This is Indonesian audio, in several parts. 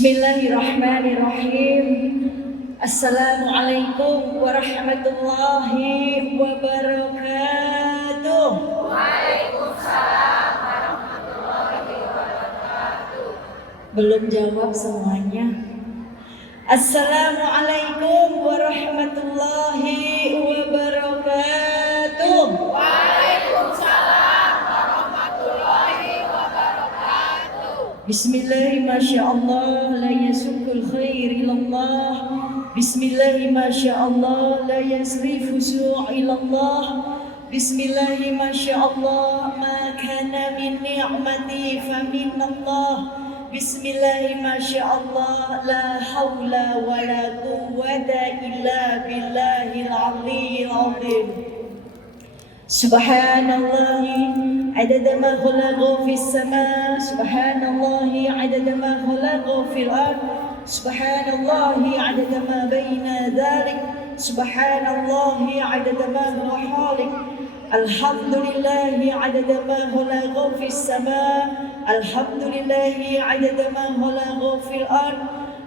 Bismillahirrahmanirrahim. Assalamualaikum warahmatullahi wabarakatuh. Waalaikumsalam warahmatullahi wabarakatuh. Belum jawab semuanya. Assalamualaikum warahmatullahi wabarakatuh. Waalaikumsalam warahmatullahi wabarakatuh. Bismillahi masyaallah la yasukul khair ilallah. Bismillahi masyaallah la yasrifu su' ilallah. Bismillahi masyaallah ma kana min ni'mati fa min Allah. Bismillahi masyaallah la haula wa la quwwata illa billahil aliyyil azim. Subhanallahi adada ma khalaqa fis sama, subhanallahi adada ma khalaqa fil ard, subhanallahi adada ma baina dhalik, subhanallahi adada ma huwa khaliq. Alhamdulillahi adada ma khalaqa fis sama, alhamdulillahi adada ma khalaqa fil ard,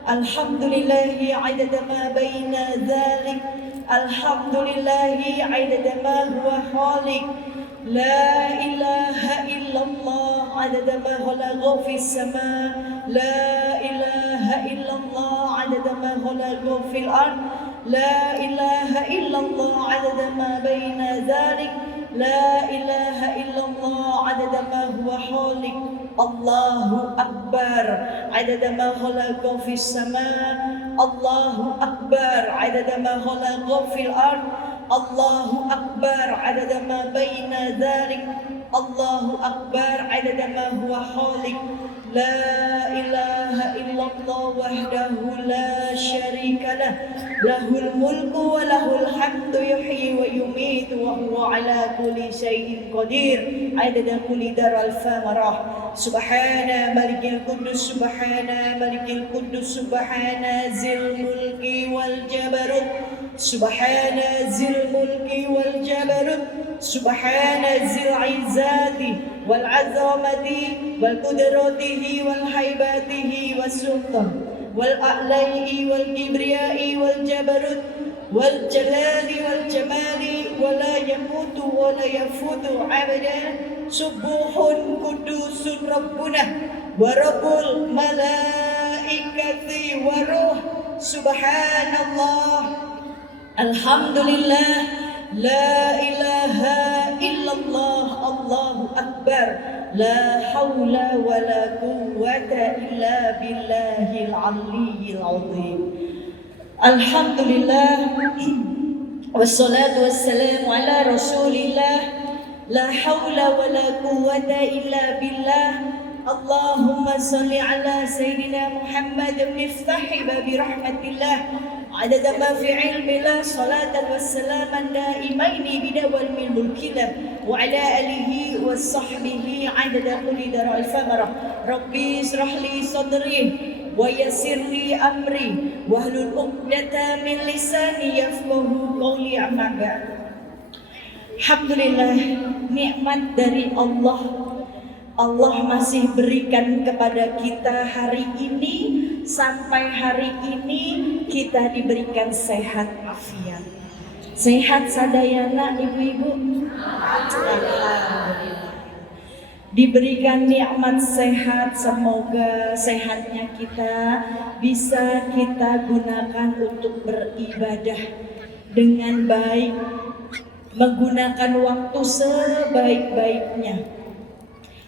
alhamdulillahi adada ma baina dhalik, alhamdulillahi adada ma huwa khaliq. La ilaha illallah adada ma khalaqa fis sama, la ilaha illallah adada ma khalaqa fil ard, la ilaha illallah adada ma baina dhalik, la ilaha illallah adada ma huwa khaliq. Allahu akbar adada ma khalaqa fis sama, Allahu akbar adada ma khalaqa fil ard, Allahu akbar adada ma baina dhalik, Allahu akbar adada ma huwa khaliq. La ilaha illallah wahdahu la syarika lah, lahul mulku wa lahul hamdu yuhyi wa yumitu wa huwa ala kulli syai'in qadir adada kulli daral famarah. Subhana malikil quddus, subhana malikil quddus, subhana zil mulki wal jabarut, subhana zil mulki wal jabarut, subhana zil izzati wal azamati wal qudratihi wal haibatihi was sultan wal a'lai wal kibriyai wal jabarut wal jalali wal jamali wa la yamutu wa la yafutu abadan. Subuhun kudusun rabbuna wa rabbul malaikati wa ruh. Subhanallah, alhamdulillah, la ilaha illallah, Allahu akbar, la hawla wa la quwwata illa billahil aliyyil azim. Alhamdulillah, wassalatu wassalamu ala rasulillah, la hawla wa la quwwata illa billah. Allahumma salli ala Sayyidina Muhammad miftahi babi rahmatillah adada ma fi ilmillah, salatan wassalaman daimaini bidawal min mulkillah wa ala alihi wa sahbihi adada kulli daral famarah. Rabbi israh li sadri wa yassir li amri wahlul 'uqdata min lisani yafqahu qawli. Amma ba'd. Alhamdulillah, nikmat dari Allah. Allah masih berikan kepada kita hari ini, sampai hari ini kita diberikan sehat afiat. Sehat sadayana ibu-ibu. Alhamdulillah. Diberikan nikmat sehat, semoga sehatnya kita bisa kita gunakan untuk beribadah dengan baik, menggunakan waktu sebaik-baiknya.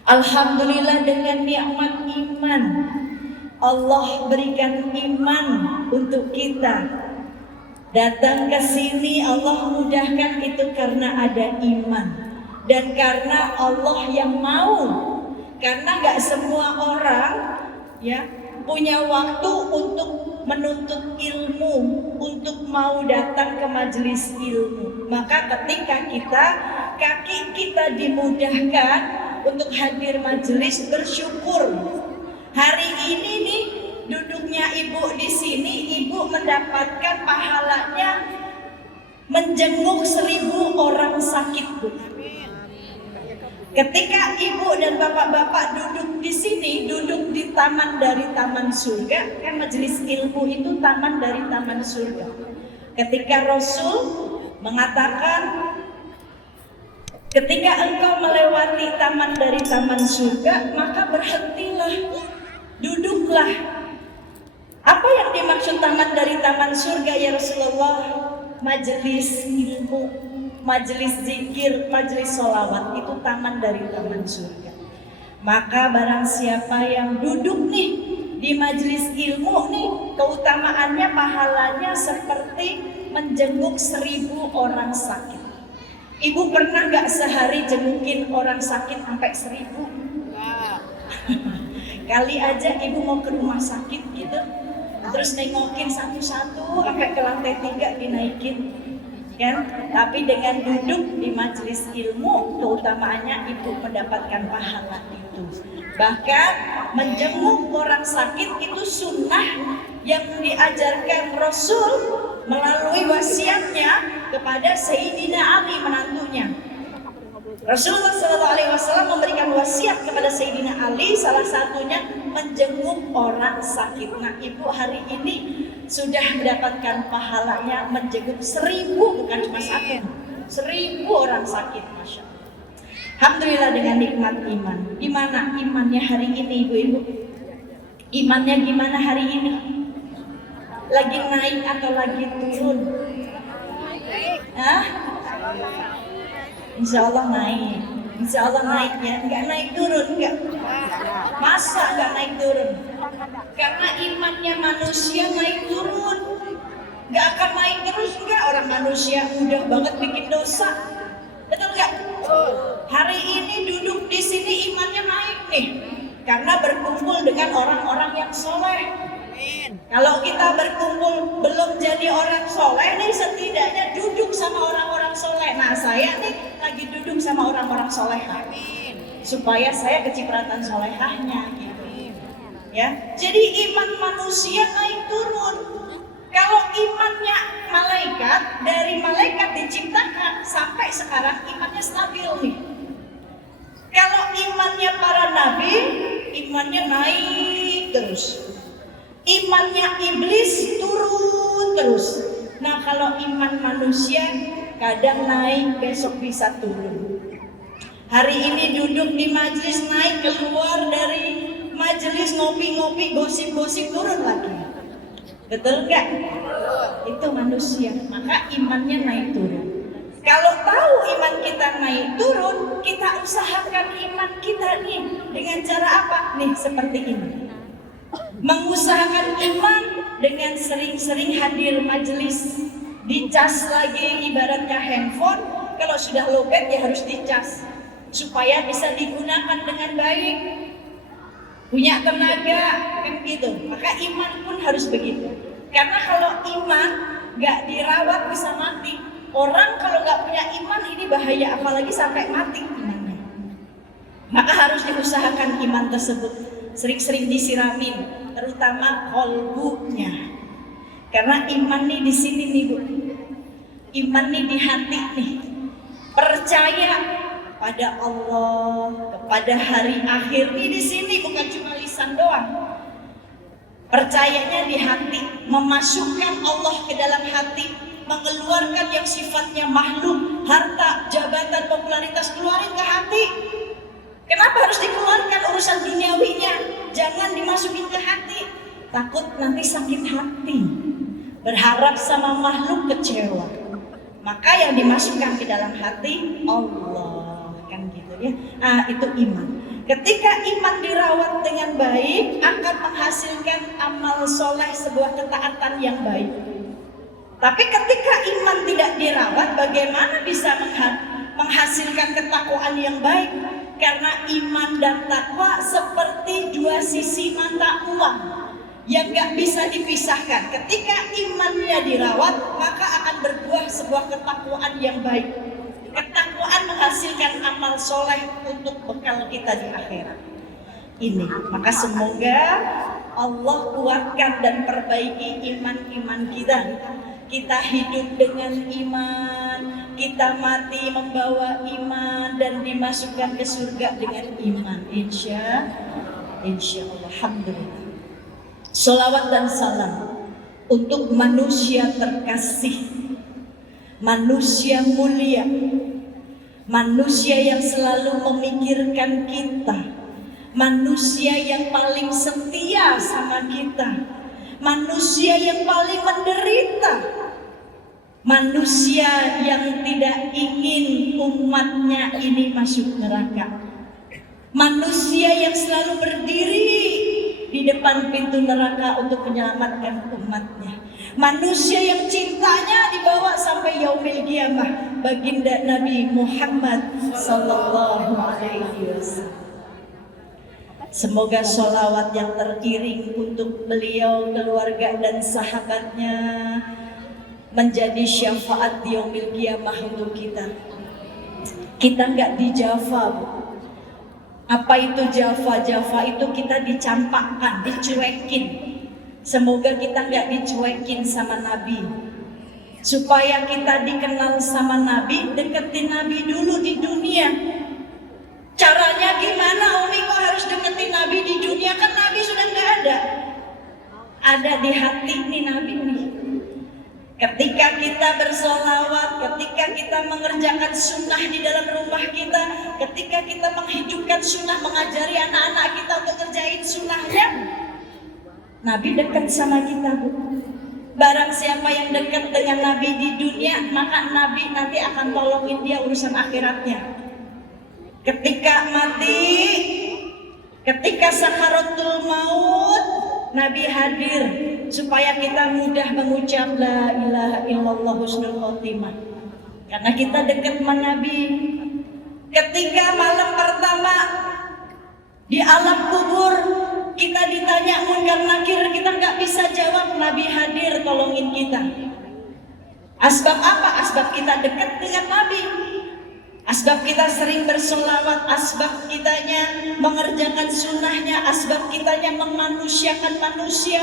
Alhamdulillah, dengan nikmat iman, Allah berikan iman untuk kita. Datang ke sini Allah mudahkan itu karena ada iman dan karena Allah yang mau. Karena nggak semua orang ya punya waktu untuk menuntut ilmu, untuk mau datang ke majelis ilmu. Maka ketika kaki kita dimudahkan untuk hadir majelis, bersyukur. Hari ini nih duduknya ibu di sini, ibu mendapatkan pahalanya menjenguk 1000 orang sakit, Bu. Ketika ibu dan bapak-bapak duduk di sini, duduk di taman dari taman surga, kan majelis ilmu itu taman dari taman surga. Ketika Rasul mengatakan, ketika engkau melewati taman dari taman surga, maka berhentilah, duduklah. Apa yang dimaksud taman dari taman surga ya Rasulullah? Majelis ilmu, majelis zikir, majelis sholawat, itu taman dari taman surga. Maka barang siapa yang duduk nih di majelis ilmu nih, keutamaannya pahalanya seperti menjenguk 1000 orang sakit. Ibu pernah gak sehari jengukin orang sakit sampai 1000? Kali aja ibu mau ke rumah sakit gitu, terus nengokin satu-satu sampai ke lantai 3 dinaikin, kan? Tapi dengan duduk di majelis ilmu, keutamaannya ibu mendapatkan pahala itu. Bahkan menjenguk orang sakit itu sunnah yang diajarkan Rasul melalui wasiatnya kepada Sayyidina Ali, menantunya. Rasulullah SAW memberikan wasiat kepada Sayyidina Ali, salah satunya menjenguk orang sakit. Nah, ibu hari ini sudah mendapatkan pahalanya menjenguk 1000, bukan cuma 1, 1000 orang sakit, Masya Allah. Alhamdulillah dengan nikmat iman. Gimana imannya hari ini ibu-ibu? Imannya gimana hari ini? Lagi naik atau lagi turun? Hah? Insya Allah naik. Insya Allah naik ya. Nggak naik turun, nggak? Masa nggak naik turun? Karena imannya manusia naik turun. Nggak akan naik terus, nggak? Orang manusia mudah banget bikin dosa. Betul nggak? Hari ini duduk di sini imannya naik nih, karena berkumpul dengan orang-orang yang soleh. Kalau kita berkumpul belum jadi orang soleh nih, setidaknya duduk sama orang-orang soleh. Nah, saya nih lagi duduk sama orang-orang soleh, supaya saya kecipratan solehahnya gitu. Ya, jadi iman manusia naik turun. Kalau imannya malaikat, dari malaikat diciptakan sampai sekarang imannya stabil nih. Kalau imannya para nabi, imannya naik terus. Imannya iblis turun terus. Nah, kalau iman manusia kadang naik, besok bisa turun. Hari ini duduk di majelis naik, keluar dari majelis ngopi-ngopi, gosip-gosip, turun lagi. Betul nggak? Itu manusia, maka imannya naik turun. Kalau tahu iman kita naik turun, kita usahakan iman kita nih dengan cara apa? Nih seperti ini. Mengusahakan iman dengan sering-sering hadir majelis, dicas lagi ibaratnya handphone. Kalau sudah lowbat ya harus dicas supaya bisa digunakan dengan baik, punya tenaga, kan gitu. Maka iman pun harus begitu. Karena kalau iman nggak dirawat bisa mati. Orang kalau nggak punya iman ini bahaya, apalagi sampai mati imannya. Maka harus diusahakan iman tersebut sering-sering disiramin, terutama kolbunya. Karena iman nih di sini nih Bu, iman nih di hati nih, percaya pada Allah, kepada hari akhir nih di sini, bukan cuma lisan doang. Percayanya di hati, memasukkan Allah ke dalam hati, mengeluarkan yang sifatnya makhluk, harta, jabatan, popularitas, keluarin ke hati. Kenapa harus dikeluarkan urusan duniawinya? Jangan dimasukin ke hati, takut nanti sakit hati, berharap sama makhluk kecewa. Maka yang dimasukkan ke dalam hati Allah, kan gitu ya. Itu iman. Ketika iman dirawat dengan baik, akan menghasilkan amal soleh, sebuah ketaatan yang baik. Tapi ketika iman tidak dirawat, bagaimana bisa menghasilkan ketakwaan yang baik? Karena iman dan takwa seperti dua sisi mata uang yang gak bisa dipisahkan. Ketika imannya dirawat, maka akan berbuah sebuah ketakwaan yang baik. Ketakwaan menghasilkan amal soleh untuk bekal kita di akhirat ini. Maka semoga Allah kuatkan dan perbaiki iman-iman kita. kita hidup dengan iman, kita mati membawa iman dan dimasukkan ke surga dengan iman. Insya Allah. Alhamdulillah. Salawat dan salam untuk manusia terkasih, manusia mulia, manusia yang selalu memikirkan kita, manusia yang paling setia sama kita, manusia yang paling menderita, manusia yang tidak ingin umatnya ini masuk neraka, manusia yang selalu berdiri di depan pintu neraka untuk menyelamatkan umatnya, manusia yang cintanya dibawa sampai yaumil qiyamah, baginda Nabi Muhammad sallallahu alaihi wasallam. Semoga sholawat yang teriring untuk beliau, keluarga dan sahabatnya menjadi syafaat di yaumil qiyamah untuk kita. Kita nggak dijafah, Bu. Apa itu Java? Java itu kita dicampakkan, dicuekin. Semoga kita nggak dicuekin sama Nabi. Supaya kita dikenal sama Nabi, deketin Nabi dulu di dunia. Caranya gimana Umi kok harus deketin Nabi di dunia? Kan Nabi sudah nggak ada. Ada di hati nih Nabi nih. Ketika kita bersolawat, ketika kita mengerjakan sunnah di dalam rumah kita, ketika kita menghidupkan sunnah, mengajari anak-anak kita untuk kerjain sunnahnya, Nabi dekat sama kita, Bu. Barang siapa yang dekat dengan Nabi di dunia, maka Nabi nanti akan tolongin dia urusan akhiratnya. Ketika mati, ketika sakaratul maut, Nabi hadir supaya kita mudah mengucap la ilaha illallah husnul khotimah. Karena kita dekat sama Nabi. Ketika malam pertama di alam kubur kita ditanya munkar nakir, kita nggak bisa jawab, Nabi hadir tolongin kita. Asbab apa? Asbab kita dekat dengan Nabi. Asbab kita sering bersolawat, asbab kitanya mengerjakan sunnahnya, asbab kitanya memanusiakan manusia.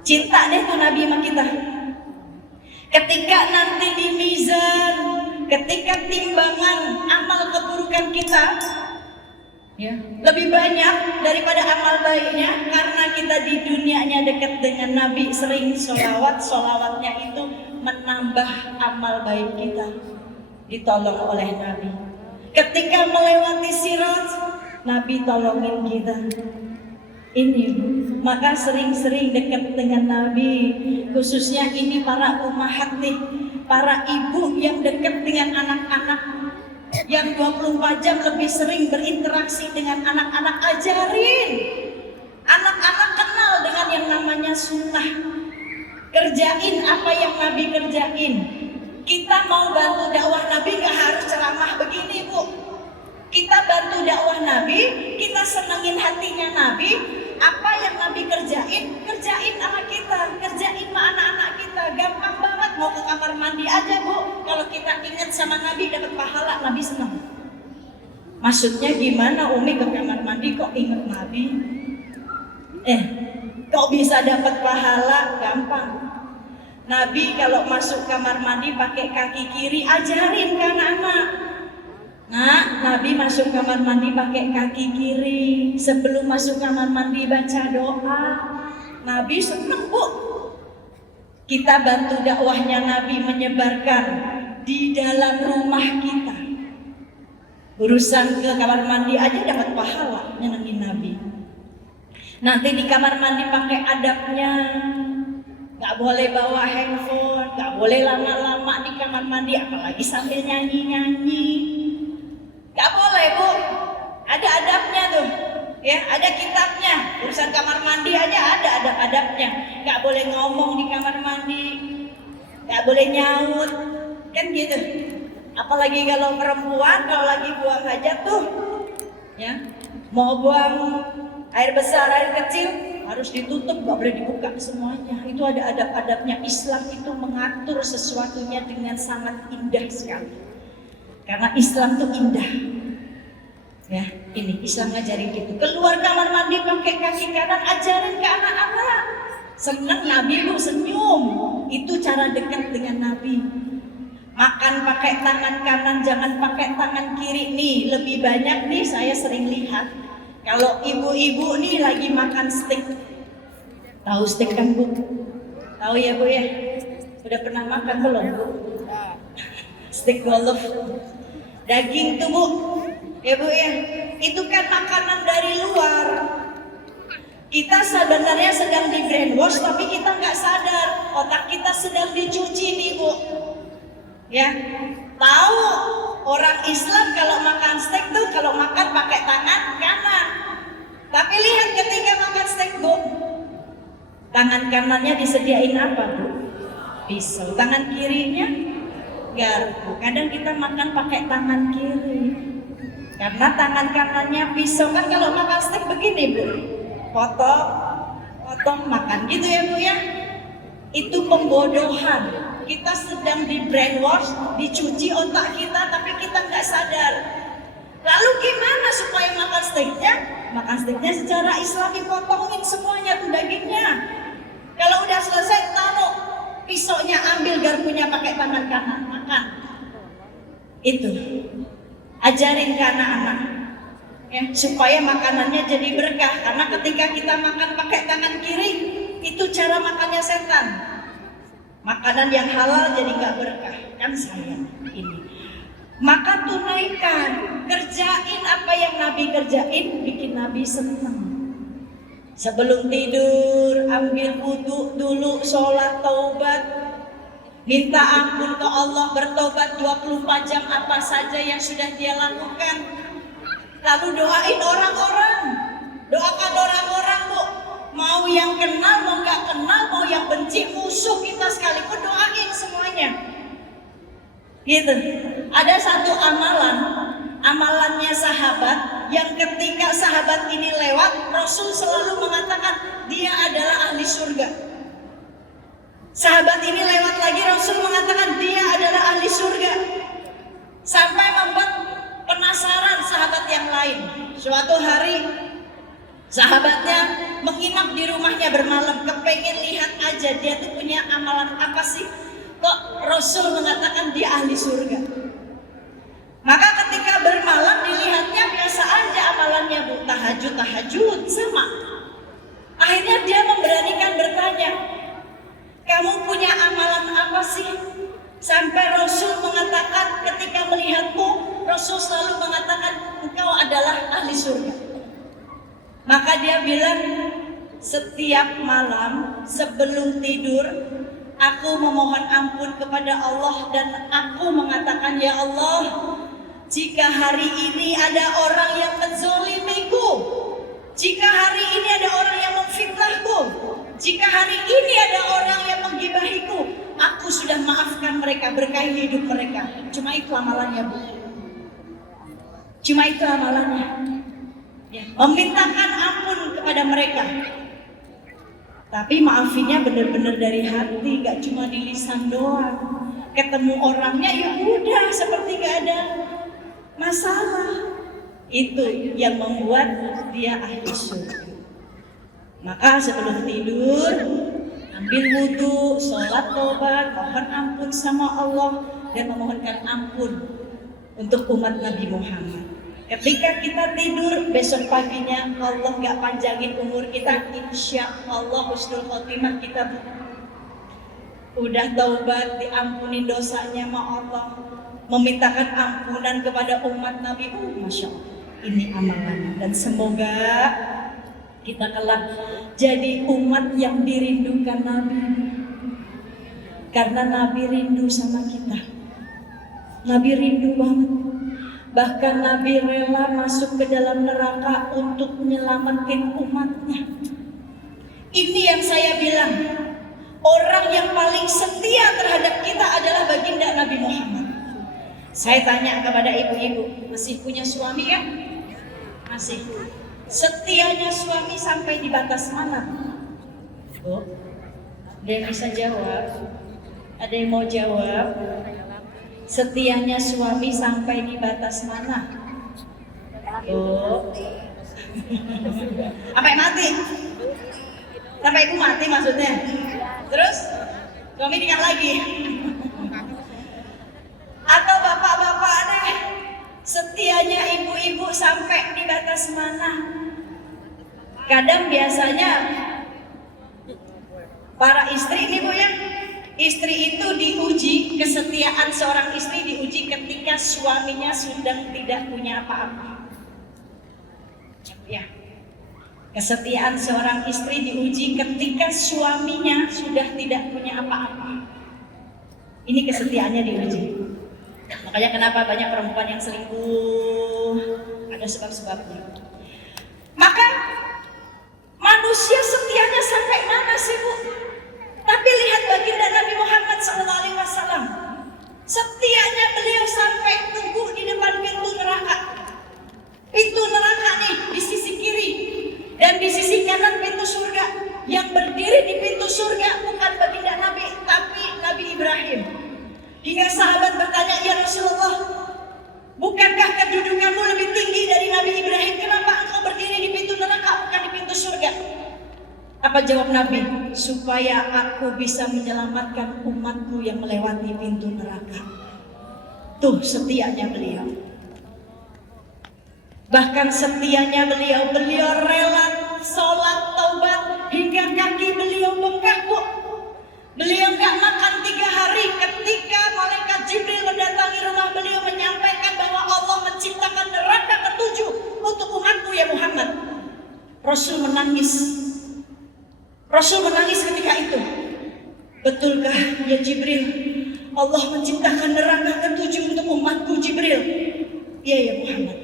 Cinta deh tuh Nabi sama kita. Ketika nanti di mizan, ketika timbangan amal keburukan kita ya, lebih banyak daripada amal baiknya, karena kita di dunianya dekat dengan Nabi, sering solawat, solawatnya itu menambah amal baik kita, ditolong oleh Nabi. Ketika melewati sirat, Nabi tolongin kita. Ini, maka sering-sering dekat dengan Nabi, khususnya ini para ummahat nih, para ibu yang dekat dengan anak-anak, yang 24 jam lebih sering berinteraksi dengan anak-anak. Ajarin anak-anak kenal dengan yang namanya sunnah, kerjain apa yang Nabi kerjain. Kita mau bantu dakwah Nabi gak harus ceramah begini, Bu. Kita bantu dakwah Nabi, kita senengin hatinya Nabi. Apa yang Nabi kerjain, kerjain sama kita, kerjain sama anak-anak kita. Gampang banget, mau ke kamar mandi aja, Bu. Kalau kita ingat sama Nabi dapat pahala, Nabi senang. Maksudnya gimana Umi ke kamar mandi kok ingat Nabi? Kok bisa dapat pahala? Gampang. Nabi kalau masuk kamar mandi pakai kaki kiri, ajarin ke anak-anak. Nah, Nabi masuk kamar mandi pakai kaki kiri. Sebelum masuk kamar mandi baca doa. Nabi seneng, Bu. Kita bantu dakwahnya Nabi menyebarkan di dalam rumah kita. Urusan ke kamar mandi aja dapat pahala nyenengin Nabi. Nanti di kamar mandi pakai adabnya. Gak boleh bawa handphone, gak boleh lama-lama di kamar mandi, apalagi sambil nyanyi-nyanyi. Gak boleh, Bu. Ada adabnya tuh. Ya, ada kitabnya. Urusan kamar mandi aja ada adab-adabnya. Gak boleh ngomong di kamar mandi. Gak boleh nyaut. Kan gitu. Apalagi kalau perempuan, kalau lagi buang hajat tuh. Ya. Mau buang air besar, air kecil, harus ditutup, gak boleh dibuka semuanya. Itu ada adab-adabnya. Islam itu mengatur sesuatunya dengan sangat indah sekali. Karena Islam itu indah. Ya, ini Islam ngajarin gitu. Keluar kamar mandi pakai kaki kanan, ajarin ke anak-anak. Senang Nabi Bu senyum. Itu cara dekat dengan Nabi. Makan pakai tangan kanan, jangan pakai tangan kiri nih. Lebih banyak nih saya sering lihat kalau ibu-ibu nih lagi makan steak. Tahu steak kan Bu? Tahu ya Bu ya? Udah pernah makan belum Bu? Steak golf. Daging tuh Bu. Ya Bu ya? Itu kan makanan dari luar. Kita sebenarnya sedang di brainwash tapi kita nggak sadar. Otak kita sedang dicuci nih Bu. Ya, tahu orang Islam kalau makan steak tuh kalau makan pakai tangan kanan. Tapi lihat ketika makan steak Bu, tangan kanannya disediain apa Bu? Pisau. Tangan kirinya garpu. Kadang kita makan pakai tangan kiri. Karena tangan kanannya pisau. Kan kalau makan steak begini Bu, potong makan gitu ya Bu ya. Itu pembodohan. Kita sedang di brainwash, dicuci otak kita, tapi kita nggak sadar. Lalu gimana supaya makan steaknya? Makan steaknya secara Islami, potongin semuanya tuh dagingnya. Kalau udah selesai, taruh pisaunya, ambil garpunya pakai tangan kanan, makan. Itu ajarin ke anak-anak ya, supaya makanannya jadi berkah. Karena ketika kita makan pakai tangan kiri, itu cara makannya setan. Makanan yang halal jadi nggak berkah, kan sayang ini. Maka tunaikan, kerjain apa yang Nabi kerjain, bikin Nabi senang. Sebelum tidur, ambil wudhu dulu, sholat, taubat, minta ampun ke Allah, bertobat 24 jam apa saja yang sudah dia lakukan. Lalu doain orang-orang, doakan orang-orang Bu. Mau yang kenal, mau gak kenal, mau yang benci, musuh kita sekalipun, doain semuanya. Gitu. Ada satu amalannya sahabat, yang ketika sahabat ini lewat, Rasul selalu mengatakan dia adalah ahli surga. Sahabat ini lewat lagi, Rasul mengatakan dia adalah ahli surga. Sampai membuat penasaran sahabat yang lain. Suatu hari sahabatnya menginap di rumahnya bermalam, kepengen lihat aja dia tuh punya amalan apa sih, kok Rasul mengatakan dia ahli surga. Maka ketika bermalam dilihatnya biasa aja amalannya Bu, tahajud sama. Akhirnya dia memberanikan bertanya, kamu punya amalan apa sih? Sampai Rasul mengatakan ketika melihatmu, Rasul selalu mengatakan engkau adalah ahli surga. Maka dia bilang, setiap malam sebelum tidur aku memohon ampun kepada Allah dan aku mengatakan, ya Allah, jika hari ini ada orang yang menzolimiku, jika hari ini ada orang yang memfitnahku, jika hari ini ada orang yang menggibahiku, aku sudah maafkan mereka, berkahi hidup mereka. Cuma itu amalannya Bu. Cuma itu amalannya. Ya, memintakan ampun kepada mereka. Tapi maafinya benar-benar dari hati, gak cuma di lisan doang. Ketemu orangnya ya udah seperti gak ada masalah. Itu yang membuat dia ahli surga. Maka sebelum tidur, ambil wudhu, sholat, tobat, mohon ampun sama Allah dan memohonkan ampun untuk umat Nabi Muhammad. Ketika kita tidur, besok paginya Allah gak panjangin umur kita, insya Allah husnul khotimah kita udah taubat, diampunin dosanya sama Allah, memintakan ampunan kepada umat Nabi. Masya Allah, ini amalan. Dan semoga kita kelak jadi umat yang dirindukan Nabi, karena Nabi rindu sama kita. Nabi rindu banget. Bahkan Nabi rela masuk ke dalam neraka untuk menyelamatkan umatnya. Ini yang saya bilang, orang yang paling setia terhadap kita adalah baginda Nabi Muhammad. Saya tanya kepada ibu-ibu, masih punya suami kan? Masih. Setianya suami sampai di batas mana? Oh, ada yang bisa jawab? Ada yang mau jawab? Setianya suami sampai di batas mana? Oh, sampai mati. Sampai ibu mati maksudnya. Terus suami nikah lagi. Atau bapak-bapak deh, setianya ibu-ibu sampai di batas mana? Kadang biasanya para istri nih Bu ya, istri itu diuji, kesetiaan seorang istri diuji ketika suaminya sudah tidak punya apa-apa. Ya, kesetiaan seorang istri diuji ketika suaminya sudah tidak punya apa-apa. Ini kesetiaannya diuji. Makanya kenapa banyak perempuan yang selingkuh? Ada sebab-sebabnya. Maka manusia setianya sampai mana sih Bu? Tapi lihat baginda Nabi Muhammad SAW, setianya beliau sampai tunggu di depan pintu neraka. Pintu neraka nih di sisi kiri dan di sisi kanan pintu surga. Yang berdiri di pintu surga bukan baginda Nabi, tapi Nabi Ibrahim. Hingga sahabat bertanya, ya Rasulullah, bukankah kedudukanmu lebih tinggi dari Nabi Ibrahim? Kenapa engkau berdiri di pintu neraka bukan di pintu surga? Apa jawab Nabi? Supaya aku bisa menyelamatkan umatku yang melewati pintu neraka. Tuh setianya beliau. Bahkan setianya beliau rela sholat taubat hingga kaki beliau bengkak Bu. Beliau gak makan 3 hari ketika malaikat Jibril mendatangi rumah beliau menyampaikan bahwa Allah menciptakan neraka ke-7 untuk umatku ya Muhammad. Rasul menangis. Rasul menangis ketika itu. Betulkah ya Jibril, Allah menciptakan neraka ke-7 untuk umatku Jibril? Iya ya Muhammad.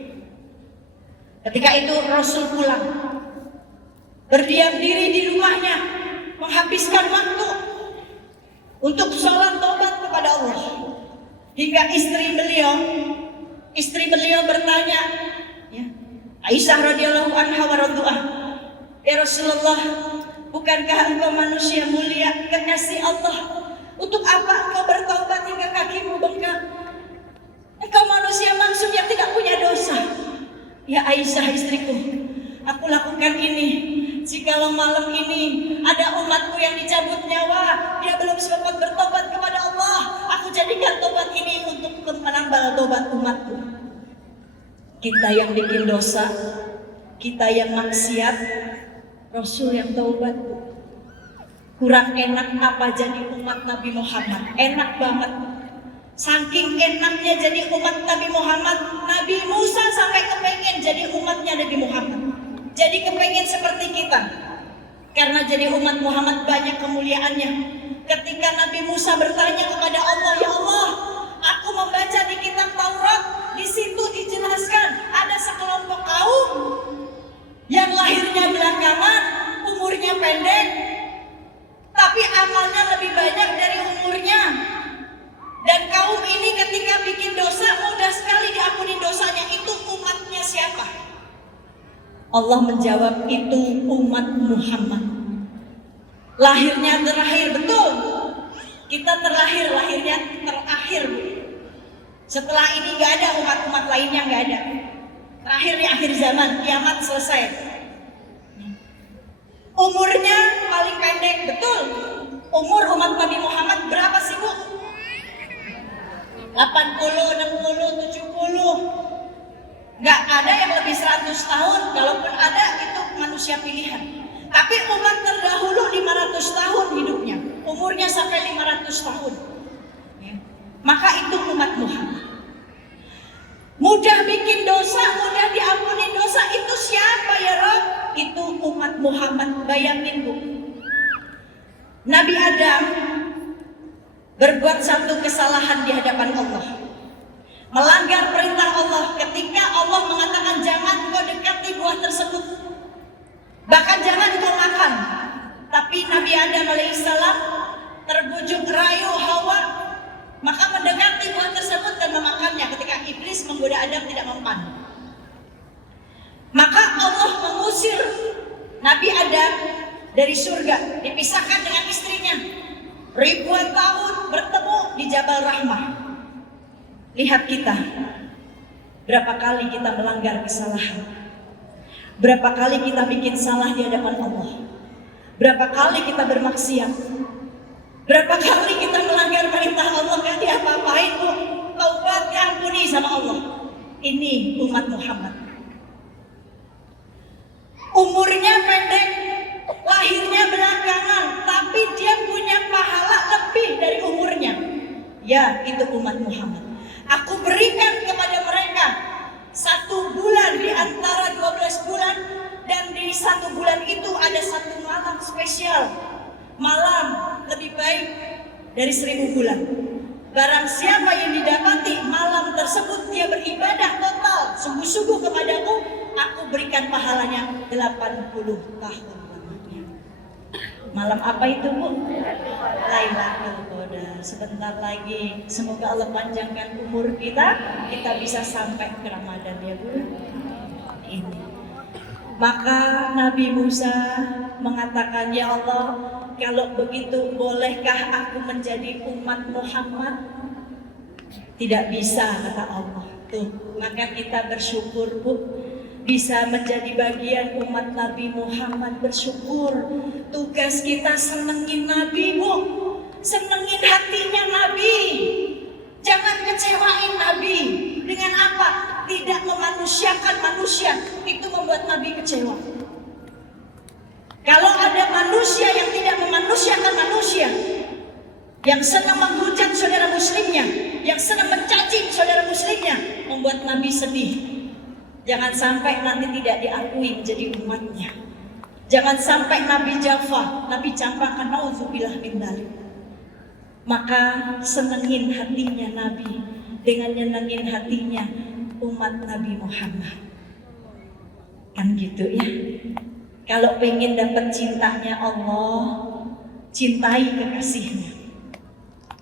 Ketika itu Rasul pulang, berdiam diri di rumahnya, menghabiskan waktu untuk sholat taubat kepada Allah. Hingga istri beliau bertanya, ya, Aisyah radhiyallahu anha wa radhu'ah, ya Rasulullah, bukankah engkau manusia mulia, kekasih Allah? Untuk apa engkau bertaubat hingga kakimu bengkak? Engkau manusia maksum yang tidak punya dosa. Ya Aisyah istriku, aku lakukan ini jikalau malam ini ada umatku yang dicabut nyawa, dia belum sempat bertobat kepada Allah, aku jadikan tobat ini untuk menambal tobat umatku. Kita yang bikin dosa, kita yang maksiat, Rasul yang taubat. Kurang enak apa jadi umat Nabi Muhammad? Enak banget. Saking enaknya jadi umat Nabi Muhammad, Nabi Musa sampai kepengen jadi umatnya Nabi Muhammad. Jadi kepengen seperti kita. Karena jadi umat Muhammad banyak kemuliaannya. Ketika Nabi Musa bertanya kepada Allah, ya Allah, aku membaca di kitab Taurat, di situ dijelaskan ada sekelompok kaum yang lahirnya belakangan, umurnya pendek, tapi amalnya lebih banyak dari umurnya. Dan kaum ini ketika bikin dosa mudah sekali diampuni dosanya. Itu umatnya siapa? Allah menjawab, itu umat Muhammad. Lahirnya terakhir, betul. Kita lahirnya terakhir. Setelah ini gak ada umat-umat lainnya, gak ada. Terakhir di akhir zaman, kiamat selesai. Umurnya paling pendek, betul. Umur umat Nabi Muhammad berapa sih Bu? 80, 60, 70. Gak ada yang lebih 100 tahun. Kalaupun ada itu manusia pilihan. Tapi umat terdahulu 500 tahun hidupnya. Umurnya sampai 500 tahun. Ya. Maka itu umat Muhammad. Mudah bikin dosa, mudah diampuni dosa. Itu siapa ya Rob? Itu umat Muhammad. Bayangin Bu, Nabi Adam berbuat satu kesalahan di hadapan Allah, melanggar perintah Allah ketika Allah mengatakan jangan kau dekati buah tersebut, bahkan jangan kau makan. Tapi Nabi Adam alaihissalam terbujuk rayu Hawa, maka mendekati buah tersebut dan memakannya. Ketika iblis menggoda Adam tidak mempan, maka Allah mengusir Nabi Adam dari surga, dipisahkan dengan istrinya. Ribuan tahun bertemu di Jabal Rahmah. Lihat kita, berapa kali kita melanggar kesalahan, berapa kali kita bikin salah di hadapan Allah. Berapa kali kita bermaksiat? Berapa kali kita melanggar perintah Allah, gak diapa-apain Bu. Taubat diampuni sama Allah. Ini umat Muhammad. Umurnya pendek, lahirnya belakangan, tapi dia punya pahala lebih dari umurnya. Ya, itu umat Muhammad. Aku berikan kepada mereka 1 bulan di antara 12 bulan, dan di 1 bulan itu ada 1 malam spesial. Malam lebih baik dari 1000 bulan. Barang siapa yang didapati malam tersebut dia beribadah total sungguh-sungguh kepadaku, aku berikan pahalanya 80 tahun lamanya. Malam apa itu Bu? Lailatul Qadar. Sebentar lagi, semoga Allah panjangkan umur kita bisa sampai ke Ramadan ya Bu. Ini. Maka Nabi Musa mengatakan, ya Allah, kalau begitu bolehkah aku menjadi umat Muhammad? Tidak bisa, kata Allah. Tuh, maka kita bersyukur Bu, bisa menjadi bagian umat Nabi Muhammad. Bersyukur. Tugas kita senengin Nabi Bu, senengin hatinya Nabi. Jangan kecewain Nabi. Dengan apa? Tidak memanusiakan manusia. Itu membuat Nabi kecewa. Kalau ada manusia yang tidak memanusiakan manusia, yang senang menghujat saudara muslimnya, yang senang mencacing saudara muslimnya, membuat Nabi sedih. Jangan sampai nanti tidak diakui menjadi umatnya. Jangan sampai Nabi jafa, Nabi campakkan, nauzubillah min dzalik. Maka senengin hatinya Nabi dengan nyenengin hatinya umat Nabi Muhammad. Kan gitu ya. Kalau pengen dapat cintanya Allah, cintai kekasihnya.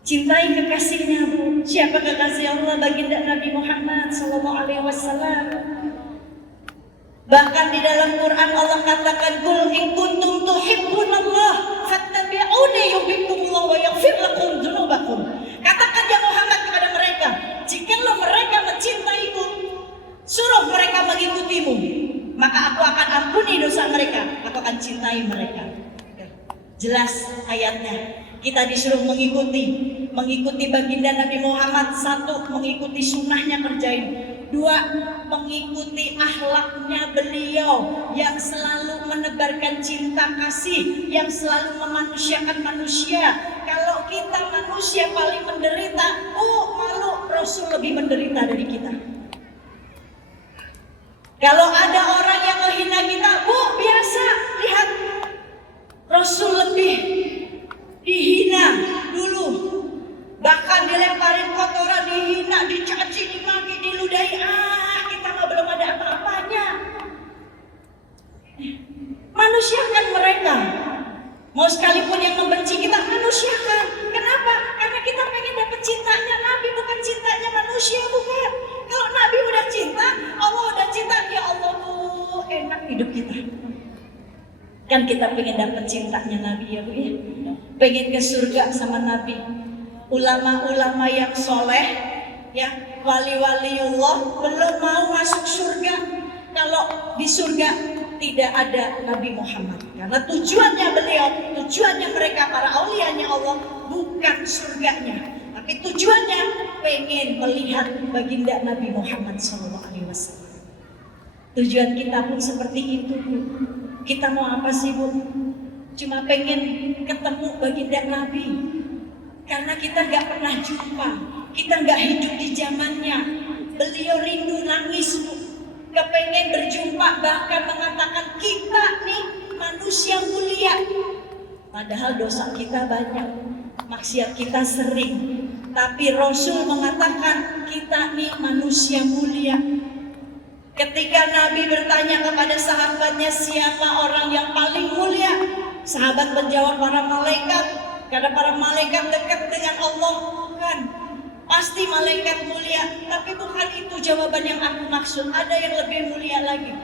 Cintai kekasihnya Bu. Siapa kekasih Allah? Baginda Nabi Muhammad SAW. Bahkan di dalam Quran Allah katakan, "Qul in kuntum tuhibbunallah fattabi'uni yuhibbukumullah wa yaghfir lakum dzunubakum." Katakan ya Muhammad kepada mereka, jikalau mereka mencintaiku, suruh mereka mengikutimu, maka aku akan ampuni dosa mereka, aku akan cintai mereka. Jelas ayatnya. Kita disuruh mengikuti baginda Nabi Muhammad. 1, mengikuti sunnahnya kerjain. 2, mengikuti akhlaknya beliau yang selalu menebarkan cinta kasih, yang selalu memanusiakan manusia. Kalau kita manusia paling menderita, malu, Rasul lebih menderita dari kita. Kalau ada orang yang menghina kita, biasa, lihat Rasul lebih dihina dulu, bahkan dilemparin kotoran, dihina, dicaci, dimaki, diludahi. Kita mah belum ada apa-apanya. Manusiakan mereka. Mau sekalipun yang membenci kita, manusiakan. Kenapa? Karena kita pengen dapat cintanya Nabi, bukan cintanya manusia, bukan. Kalau Nabi udah cinta, Allah udah cinta, ya Allah tuh enak hidup kita. Kan kita pengen dapat cintanya Nabi ya Bu ya. Pengen ke surga sama Nabi. Ulama-ulama yang soleh, ya, wali-waliullah belum mau masuk surga kalau di surga tidak ada Nabi Muhammad. Karena tujuannya mereka para aulianya Allah bukan surganya, tapi tujuannya pengen melihat baginda Nabi Muhammad SAW. Tujuan kita pun seperti itu Bu. Kita mau apa sih Bu? Cuma pengen ketemu baginda Nabi. Karena kita gak pernah jumpa, kita gak hidup di zamannya. Beliau rindu nangis Bu, kepengen berjumpa, bahkan mengatakan kita nih manusia mulia. Padahal dosa kita banyak, maksiat kita sering. Tapi Rasul mengatakan kita nih manusia mulia. Ketika Nabi bertanya kepada sahabatnya, siapa orang yang paling mulia? Sahabat menjawab, para malaikat. Karena para malaikat dekat dengan Allah. Bukan, pasti malaikat mulia. Tapi bukan itu jawaban yang aku maksud. Ada yang lebih mulia lagi.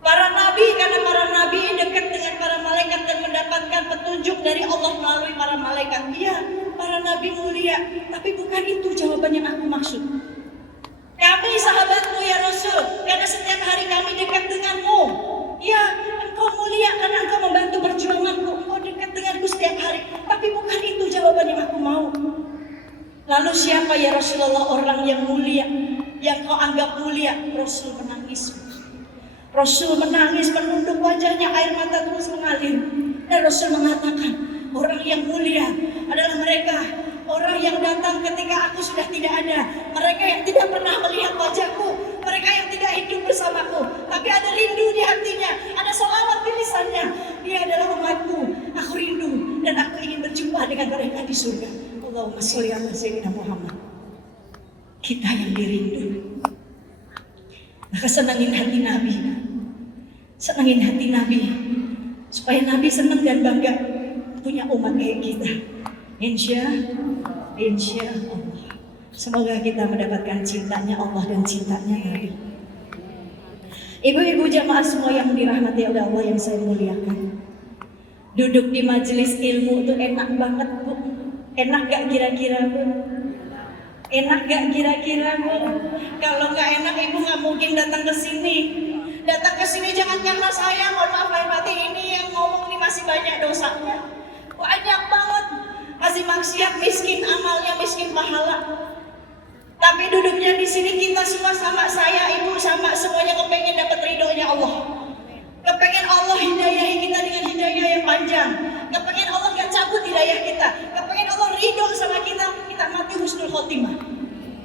Para nabi, karena para nabi dekat dengan para malaikat dan mendapatkan petunjuk dari Allah melalui para malaikat. Iya, para nabi mulia. Tapi bukan itu jawaban yang aku maksud. Kami sahabatmu ya Rasul, karena setiap hari kami dekat denganmu. Ya, engkau mulia. mulia karena engkau membantu perjuanganku, engkau dekat denganku setiap hari. Tapi bukan itu jawaban yang aku mau. Lalu siapa ya Rasulullah orang yang mulia, yang kau anggap mulia? Rasul menangis. Rasul menangis, menunduk wajahnya, air mata terus mengalir. Dan Rasul mengatakan, orang yang mulia adalah mereka, orang yang datang ketika aku sudah tidak ada. Mereka yang tidak pernah melihat wajahku, mereka yang tidak hidup bersamaku, tapi ada rindu di hatinya, ada salawat di lisannya. Dia adalah umatku, aku rindu dan aku ingin berjumpa dengan mereka di surga. Allahumma sholli ala sayyidina Muhammad. Kita yang dirindu. Maka senangin hati Nabi. Senangin hati Nabi. Supaya Nabi senang dan bangga punya umat kayak kita. Insya Allah. Semoga kita mendapatkan cintanya Allah dan cintanya Nabi. Ibu-ibu jamaah semua yang dirahmati oleh Allah yang saya muliakan. Duduk di majelis ilmu itu enak banget, Bu. Enak gak kira-kira, Bu? Enak gak kira-kira, Bu? Kalau gak enak, Ibu gak mungkin datang ke sini. Datang ke sini jangan karena saya, mohon maaf lahir batin, ini yang ngomong ini masih banyak dosanya. Banyak banget. Masih maksiat, miskin amalnya, miskin pahala. Tapi duduknya di sini kita semua sama saya, Ibu, sama semuanya kepengen dapat ridhonya Allah. Kepengen Allah hidayahi kita dengan hidayah yang panjang. Kepengen Allah gak cabut hidayah kita. Kepengen Allah ridho sama kita. Kita mati husnul khotimah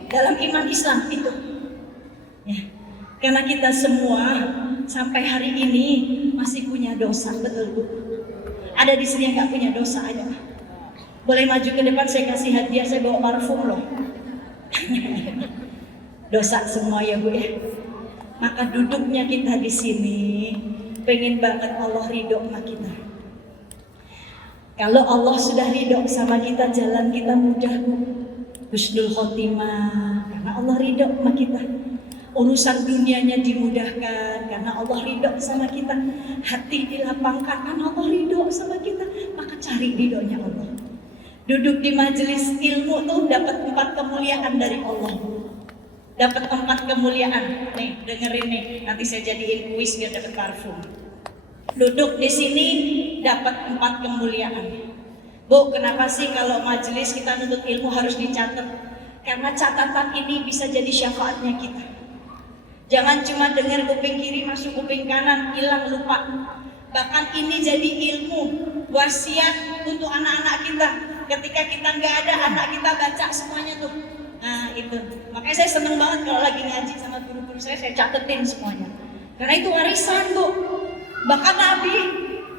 dalam iman Islam itu. Ya. Karena kita semua sampai hari ini masih punya dosa, betul Bu? Ada di sini yang gak punya dosa ada. Boleh maju ke depan, saya kasih hadiah, saya bawa parfum loh. Dosa semua ya Bu ya. Maka duduknya kita di sini pengen banget Allah ridho sama kita. Kalau Allah sudah ridho sama kita, jalan kita mudah Bu. Husnul khotimah karena Allah ridho sama kita. Urusan dunianya dimudahkan karena Allah ridho sama kita. Hati dilapangkan karena Allah ridho sama kita. Maka cari ridhonya Allah. Duduk di majelis ilmu tuh dapat 4 kemuliaan dari Allah. Dapat 4 kemuliaan. Nih, dengerin nih. Nanti saya jadiin kuis biar dapat parfum. Duduk di sini dapat 4 kemuliaan. Bu, kenapa sih kalau majelis kita nuntut ilmu harus dicatat? Karena catatan ini bisa jadi syafaatnya kita. Jangan cuma dengar kuping kiri masuk kuping kanan, hilang lupa. Bahkan ini jadi ilmu wasiat untuk anak-anak kita. Ketika kita nggak ada, anak kita baca semuanya tuh. Nah itu, makanya saya seneng banget kalau lagi ngaji sama guru-guru saya catetin semuanya. Karena itu warisan Bu. Bahkan Nabi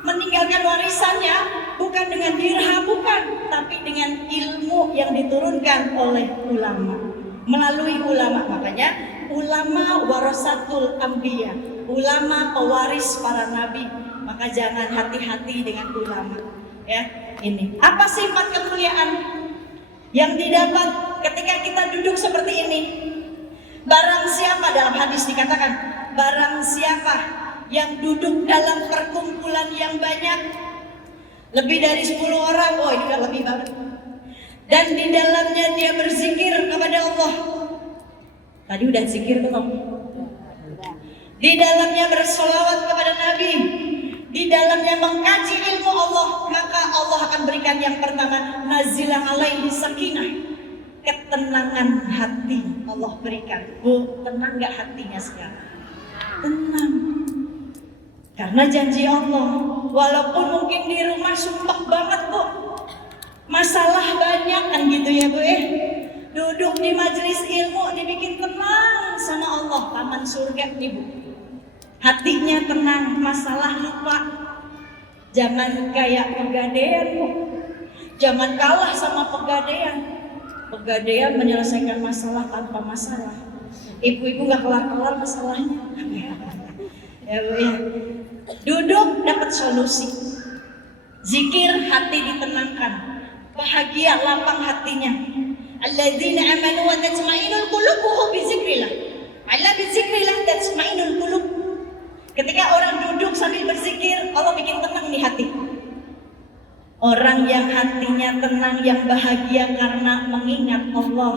meninggalkan warisannya bukan dengan dirham, bukan, tapi dengan ilmu yang diturunkan oleh ulama. Melalui ulama, makanya ulama warasatul anbiya, ulama pewaris para nabi. Maka jangan hati-hati dengan ulama. Ya, ini. Apa sih 4 kemuliaan yang didapat ketika kita duduk seperti ini? Barang siapa, dalam hadis dikatakan, barang siapa yang duduk dalam perkumpulan yang banyak, lebih dari 10 orang, oh ini udah lebih banget. Dan di dalamnya dia berzikir kepada Allah. Tadi udah zikir belum? Di dalamnya bersolawat kepada Nabi, di dalamnya mengkaji ilmu Allah, maka Allah akan berikan yang pertama, nazilah alaihi sakinah, ketenangan hati Allah berikan. Bu, tenang gak hatinya sekarang? Tenang. Karena janji Allah, walaupun mungkin di rumah sumpah banget Bu, masalah banyak kan gitu ya Bu ya. Duduk di majelis ilmu dibikin tenang sama Allah, taman surga nih Bu. Hatinya tenang, masalah lupa. Jangan kayak pegadaian Bu. Jangan kalah sama pegadaian. Pegadaian menyelesaikan masalah tanpa masalah. Ibu-ibu gak kelar-kelar masalahnya. Ya Bu ya. Duduk dapat solusi. Zikir hati ditenangkan. Bahagia lapang hatinya. Alladzina amanu wa tatma'innul qulubuhum bi dzikrillah. Ala bi dzikrillah tatma'innul qulub. Ketika orang duduk sambil berzikir, Allah bikin tenang di hati. Orang yang hatinya tenang, yang bahagia karena mengingat Allah,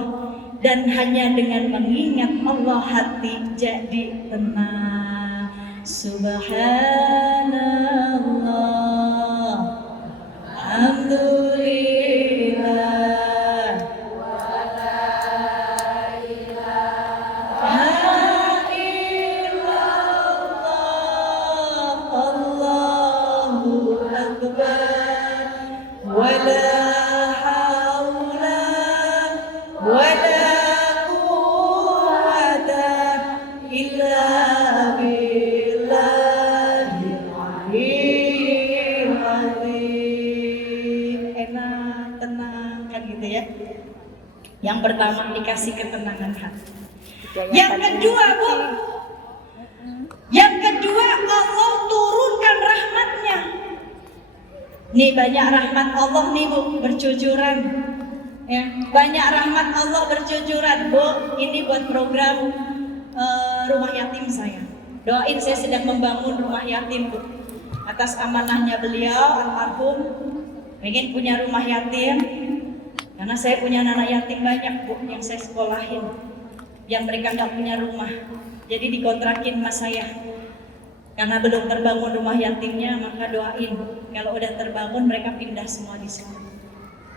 dan hanya dengan mengingat Allah hati jadi tenang. Subhanallah walhamdulillah wala ilaha illallah Allahu akbar wala haula wala quwwata illa billahil aliyyil azim. Enak, tenang kan gitu ya. Yang pertama dikasih ketenangan hati. Yang kedua, Bu. Yang kedua, Allah turunkan rahmatnya. Nih banyak rahmat Allah nih, Bu, bercucuran. Ya, banyak rahmat Allah bercucuran, Bu. Ini buat program rumah yatim saya. Doain, saya sedang membangun rumah yatim, Bu. Atas amanahnya beliau almarhum, pengen punya rumah yatim. Karena saya punya anak yatim banyak, Bu, yang saya sekolahin, yang mereka nggak punya rumah. Jadi dikontrakin mas saya. Karena belum terbangun rumah yatimnya, maka doain kalau udah terbangun mereka pindah semua di sini.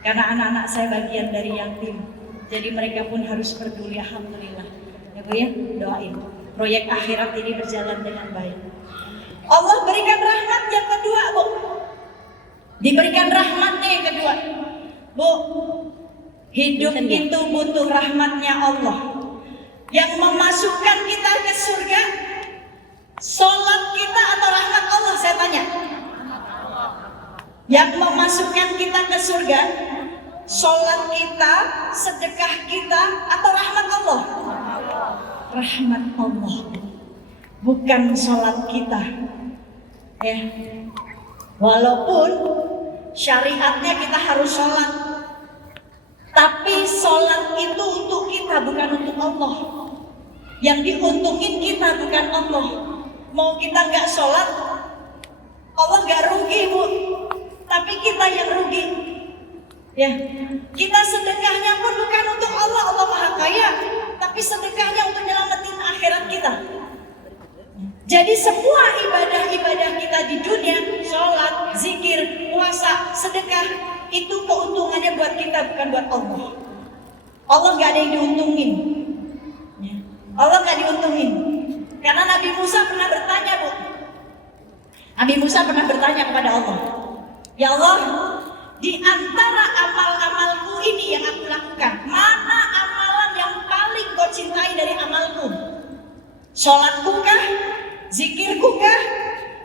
Karena anak-anak saya bagian dari yatim, jadi mereka pun harus peduli. Alhamdulillah, ya Bu ya, doain proyek akhirat ini berjalan dengan baik. Allah berikan rahmat yang kedua, Bu. Diberikan rahmatnya yang kedua, Bu. Hidup itu butuh rahmatnya Allah yang memasukkan kita ke surga. Sholat kita atau rahmat Allah, saya tanya. Yang memasukkan kita ke surga, sholat kita, sedekah kita, atau rahmat Allah? Rahmat Allah, bukan sholat kita. Walaupun syariatnya kita harus sholat, tapi sholat itu untuk kita, bukan untuk Allah. Yang diuntungin kita, bukan Allah. Mau kita nggak sholat, Allah nggak rugi, Bu, tapi kita yang rugi. Ya, kita sedekahnya pun bukan untuk Allah, Allah Maha Kaya, tapi sedekahnya untuk nyelamatin akhirat kita. Jadi semua ibadah-ibadah kita di dunia, sholat, zikir, puasa, sedekah, itu keuntungannya buat kita, bukan buat Allah. Allah nggak ada yang diuntungin. Allah nggak diuntungin. Karena Nabi Musa pernah bertanya, Bu. Nabi Musa pernah bertanya kepada Allah, ya Allah, di antara amal-amalku ini yang aku lakukan, mana amalan yang paling kau cintai dari amalku? Sholatku kah? Zikirku kah?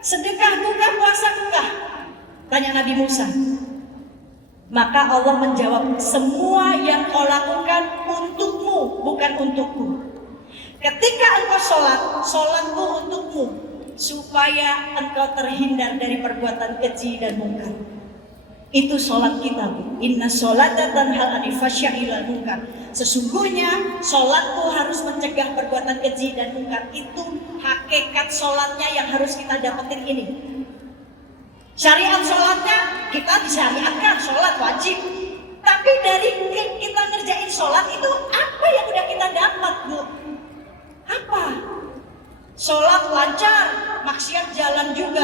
Sedekahku kah? Puasaku kah? Tanya Nabi Musa. Maka Allah menjawab, semua yang kau lakukan untukmu, bukan untukku. Ketika engkau sholat, sholatku untukmu, supaya engkau terhindar dari perbuatan keji dan mungkar. Itu sholat kita, Bu. Inna sholata tanha 'anil fahsya'i wal munkar. Sesungguhnya sholatku harus mencegah perbuatan keji dan mungkar. Itu hakikat sholatnya yang harus kita dapetin ini. Syariat sholatnya kita disyariatkan, sholat wajib. Tapi dari kita ngerjain sholat itu apa yang udah kita dapat, Bu? Apa? Sholat lancar, maksiat jalan juga.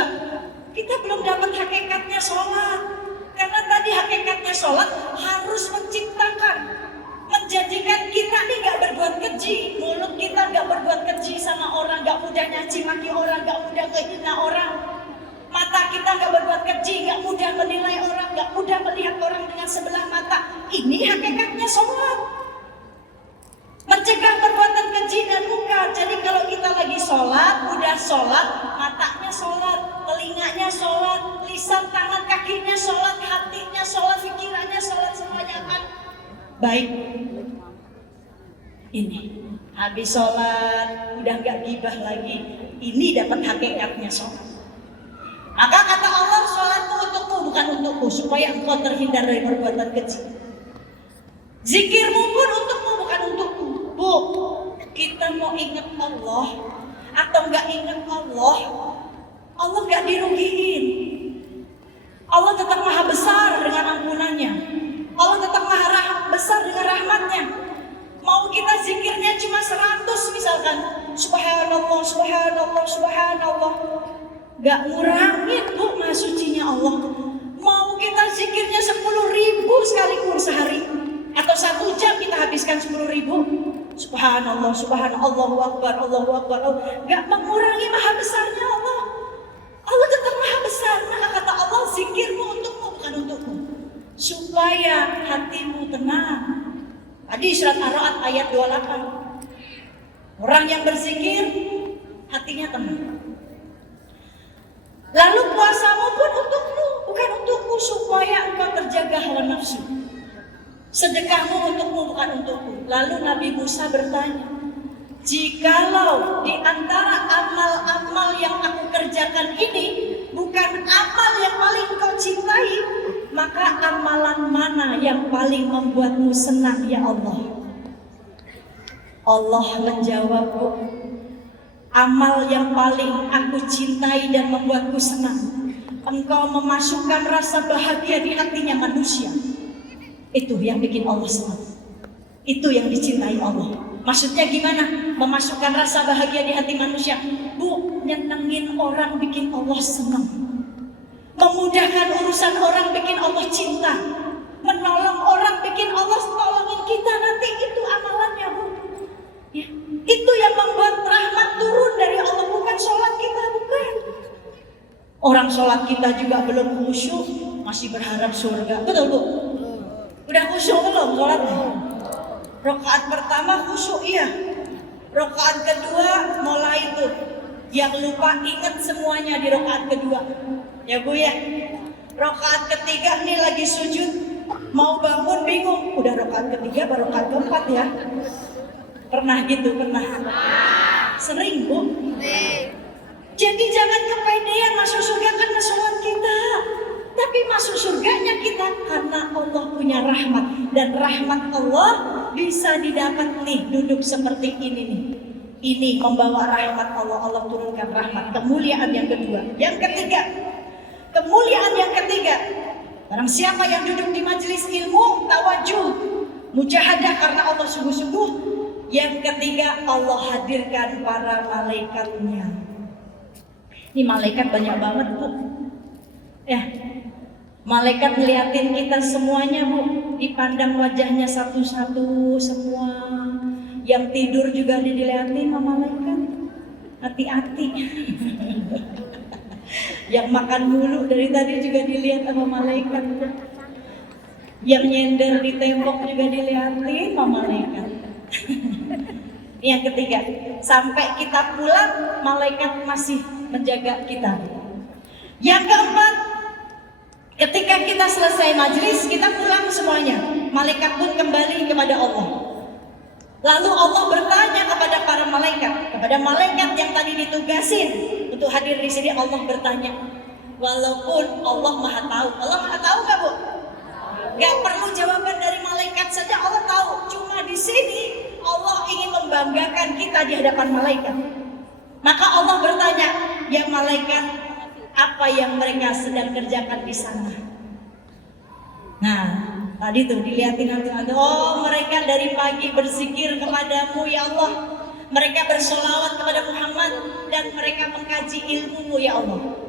Kita belum dapat hakikatnya sholat. Karena tadi hakikatnya sholat harus menciptakan, menjadikan kita nih gak berbuat keji. Mulut kita gak berbuat keji sama orang, gak mudah nyaci maki orang, gak mudah ngehina orang. Mata kita gak berbuat keji, gak mudah menilai orang, gak mudah melihat orang dengan sebelah mata. Ini hakikatnya sholat, mencegah perbuatan keji dan mungkar. Jadi kalau kita lagi sholat, udah sholat, matanya sholat, telinganya sholat, lisan, tangan, kakinya sholat, hatinya sholat, pikirannya sholat, semuanya akan baik. Ini habis sholat, udah gak gibah lagi. Ini dapat hakikatnya sholat. Maka kata Allah, sholatku untukmu, bukan untukku, supaya engkau terhindar dari perbuatan keji. Zikirmu pun untukmu, bukan untukku. Bu, kita mau ingat Allah atau nggak ingat Allah, Allah nggak dirugiin. Allah tetap maha besar dengan ampunannya. Allah tetap maha besar dengan rahmatnya. Mau kita zikirnya cuma 100 misalkan, subhanallah, subhanallah, subhanallah, nggak ngurangin, Bu, maha sucinya Allah. Mau kita berzikirnya 10.000 sekalipun sehari, atau 1 jam kita habiskan 10.000, subhanallah, subhanallah, Allahu Akbar, Allahu Akbar, gak mengurangi maha besarnya Allah. Allah tetap maha besar. Maka kata Allah, zikirmu untukmu bukan untukku, supaya hatimu tenang. Tadi surat Ar-Ra'd ayat 28. Orang yang berzikir hatinya tenang. Lalu puasamu pun untukmu, bukan untukku, supaya engkau terjaga hawa nafsu. Sedekahmu untukmu, bukan untukku. Lalu Nabi Musa bertanya, jikalau di antara amal-amal yang aku kerjakan ini bukan amal yang paling kau cintai, maka amalan mana yang paling membuatmu senang ya Allah? Allah menjawab, amal yang paling aku cintai dan membuatku senang, engkau memasukkan rasa bahagia di hatinya manusia. Itu yang bikin Allah senang. Itu yang dicintai Allah. Maksudnya gimana? Memasukkan rasa bahagia di hati manusia. Bu, nyenengin orang bikin Allah senang. Memudahkan urusan orang bikin Allah cinta. Menolong orang bikin Allah tolongin kita nanti. Itu amalannya, Bu. Ya, itu yang membuat rahmat turun dari Allah, bukan sholat kita, bukan. Orang sholat kita juga belum khusyuk, masih berharap surga. Betul, Bu? Udah khusyuk belum sholatnya? Rakaat pertama khusyuk, iya. Rakaat kedua mulai tuh yang lupa ingat semuanya di rakaat kedua. Ya Bu ya. Rakaat ketiga nih lagi sujud, mau bangun bingung. Udah rakaat ketiga baru rakaat keempat ya. Pernah gitu, pernah? Sering, Bu. Jadi jangan kepedean masuk surga karena sholat kita, tapi masuk surganya kita karena Allah punya rahmat. Dan rahmat Allah bisa didapat nih, duduk seperti ini nih. Ini membawa rahmat Allah. Allah turunkan rahmat. Kemuliaan yang kedua. Yang ketiga, kemuliaan yang ketiga, barang siapa yang duduk di majelis ilmu, tawajuh, mujahadah karena Allah sungguh-sungguh. Yang ketiga, Allah hadirkan para malaikatnya. Ini malaikat banyak banget, Bu. Ya, malaikat ngeliatin kita semuanya, Bu. Dipandang wajahnya satu-satu semua. Yang tidur juga dilihatin sama malaikat. Hati-hati. Yang makan mulu dari tadi juga dilihat sama malaikat. Yang nyender di tembok juga dilihatin sama malaikat. Yang ketiga, sampai kita pulang malaikat masih menjaga kita. Yang keempat, ketika kita selesai majelis, kita pulang semuanya, malaikat pun kembali kepada Allah. Lalu Allah bertanya kepada para malaikat, kepada malaikat yang tadi ditugasin untuk hadir di sini, Allah bertanya, walaupun Allah Maha Tahu. Allah Maha Tahu nggak, Bu? Gak perlu jawaban dari malaikat saja, Allah tahu. Cuma di sini Allah ingin membanggakan kita di hadapan malaikat. Maka Allah bertanya, ya malaikat, apa yang mereka sedang kerjakan di sana? Nah, tadi tuh dilihatin nanti, oh mereka dari pagi berzikir kepadamu ya Allah. Mereka bersolawat kepada Muhammad dan mereka mengkaji ilmu-Mu ya Allah.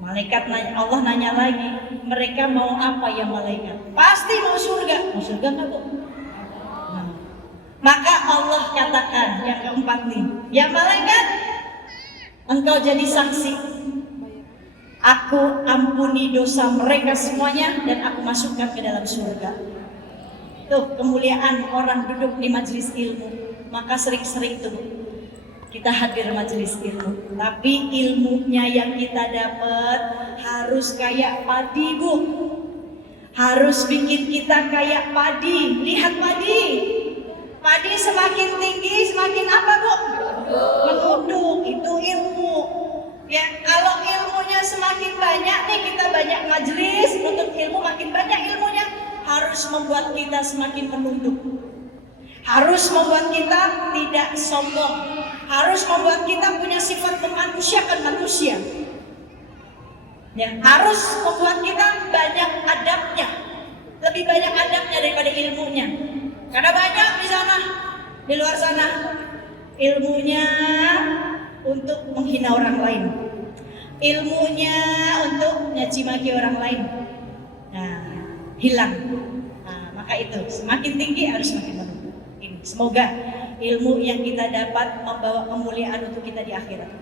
Malaikat nanya, Allah nanya lagi, mereka mau apa ya malaikat? Pasti mau surga. Mau surga nggak, Bu? Nah, maka Allah katakan yang keempat nih, ya malaikat, engkau jadi saksi. Aku ampuni dosa mereka semuanya dan aku masukkan ke dalam surga. Tuh kemuliaan orang duduk di majelis ilmu. Maka sering-sering tuh kita hadir majelis ilmu, tapi ilmunya yang kita dapat harus kayak padi, Bu. Harus bikin kita kayak padi. Lihat padi. Padi semakin tinggi semakin apa, Bu? Menunduk. Itu ilmu. Ya, kalau ilmunya semakin banyak nih, kita banyak majelis, menuntut ilmu makin banyak ilmunya, harus membuat kita semakin menunduk. Harus membuat kita tidak sombong. Harus membuat kita punya sifat memanusiakan manusia. Ya, harus membuat kita banyak adabnya. Lebih banyak adabnya daripada ilmunya. Karena banyak di sana, di luar sana, ilmunya untuk menghina orang lain. Ilmunya untuk nyaci maki orang lain. Nah, hilang. Nah, maka itu semakin tinggi harus semakin menunggu. Ini semoga ilmu yang kita dapat membawa kemuliaan untuk kita di akhirat.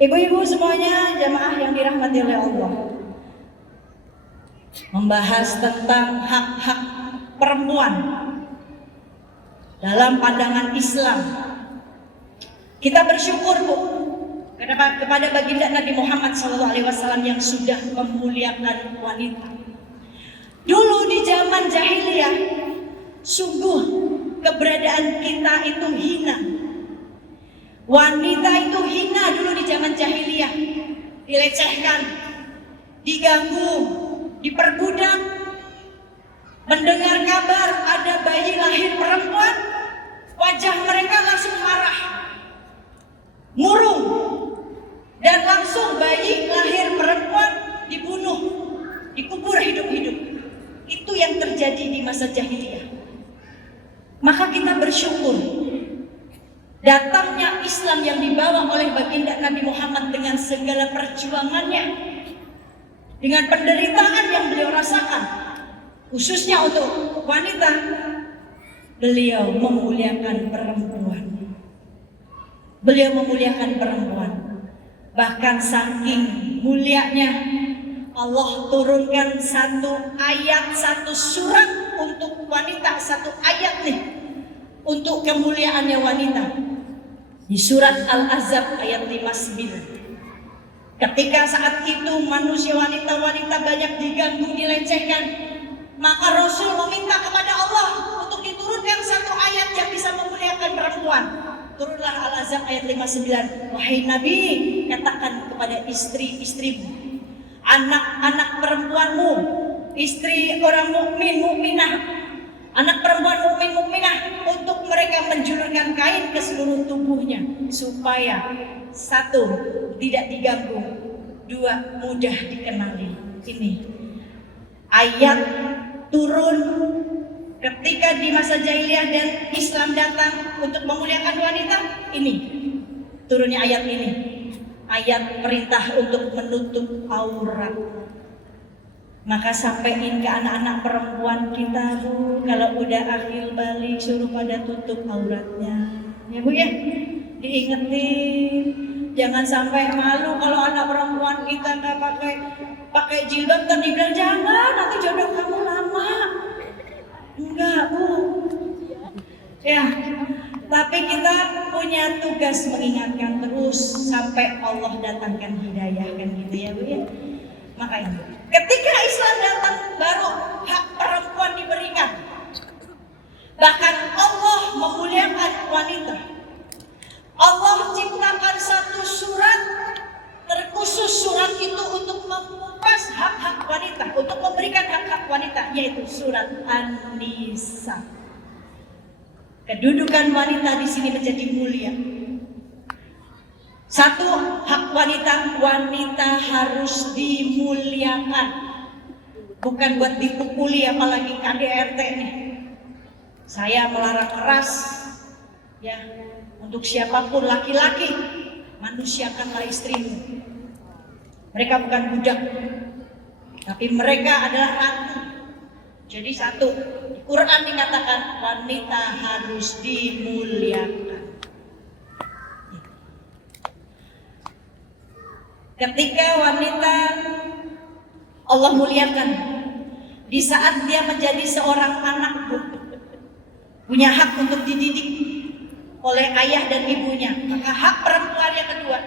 Ibu-ibu semuanya, jamaah yang dirahmati oleh Allah, membahas tentang hak-hak perempuan dalam pandangan Islam. Kita bersyukur Bu kepada baginda Nabi Muhammad SAW yang sudah memuliakan wanita. Dulu di zaman jahiliyah, sungguh keberadaan kita itu hina. Wanita itu hina dulu di zaman jahiliyah, dilecehkan, diganggu, diperbudak. Mendengar kabar ada bayi lahir perempuan, wajah mereka langsung marah, murung, dan langsung bayi lahir perempuan dibunuh, dikubur hidup-hidup. Itu yang terjadi di masa jahiliyah. Maka kita bersyukur datangnya Islam yang dibawa oleh baginda Nabi Muhammad dengan segala perjuangannya, dengan penderitaan yang beliau rasakan, khususnya untuk wanita. Beliau memuliakan perempuan. Beliau memuliakan perempuan. Bahkan saking mulianya, Allah turunkan satu ayat, satu surat untuk wanita, satu ayat nih untuk kemuliaannya wanita. Di surat Al-Ahzab ayat 59. Ketika saat itu manusia wanita-wanita banyak diganggu, dilecehkan, maka Rasul meminta kepada Allah untuk diturunkan satu ayat yang bisa memuliakan perempuan. Turunlah Al-Ahzab ayat 59. Wahai Nabi, katakan kepada istri-istrimu, anak-anak perempuanmu, istri orang mukmin mukminah, anak perempuan mukmin mukminah, untuk mereka menjulurkan kain ke seluruh tubuhnya supaya satu, tidak diganggu, dua, mudah dikenali. Ini ayat turun ketika di masa jahiliyah dan Islam datang untuk memuliakan wanita. Ini turunnya ayat ini, ayat perintah untuk menutup aurat. Maka sampaikan ke anak-anak perempuan kita Bu, kalau udah akhir balik suruh pada tutup auratnya, ya Bu ya, diingetin. Jangan sampai malu kalau anak perempuan kita nggak pakai jilbab, kan dibilang jangan nanti jodoh kamu lama. Enggak Bu, ya. Tapi kita punya tugas mengingatkan terus sampai Allah datangkan hidayah, kan gitu ya Bu ya. Makanya ketika Islam datang baru hak perempuan diberikan. Bahkan Allah memuliakan wanita. Allah ciptakan satu surat terkhusus, surat itu untuk mengupas hak-hak wanita, untuk memberikan hak-hak wanita, yaitu surat An-Nisa. Kedudukan wanita di sini menjadi mulia. Satu, hak wanita, wanita harus dimuliakan. Bukan buat dipukuli, apalagi KDRT nih. Saya melarang keras, ya, untuk siapapun laki-laki, manusiakanlah istrimu. Mereka bukan budak, tapi mereka adalah ratu. Jadi satu, di Quran dikatakan wanita harus dimuliakan. Ketika wanita Allah muliakan, di saat dia menjadi seorang anak punya hak untuk dididik oleh ayah dan ibunya, maka hak perempuan yang kedua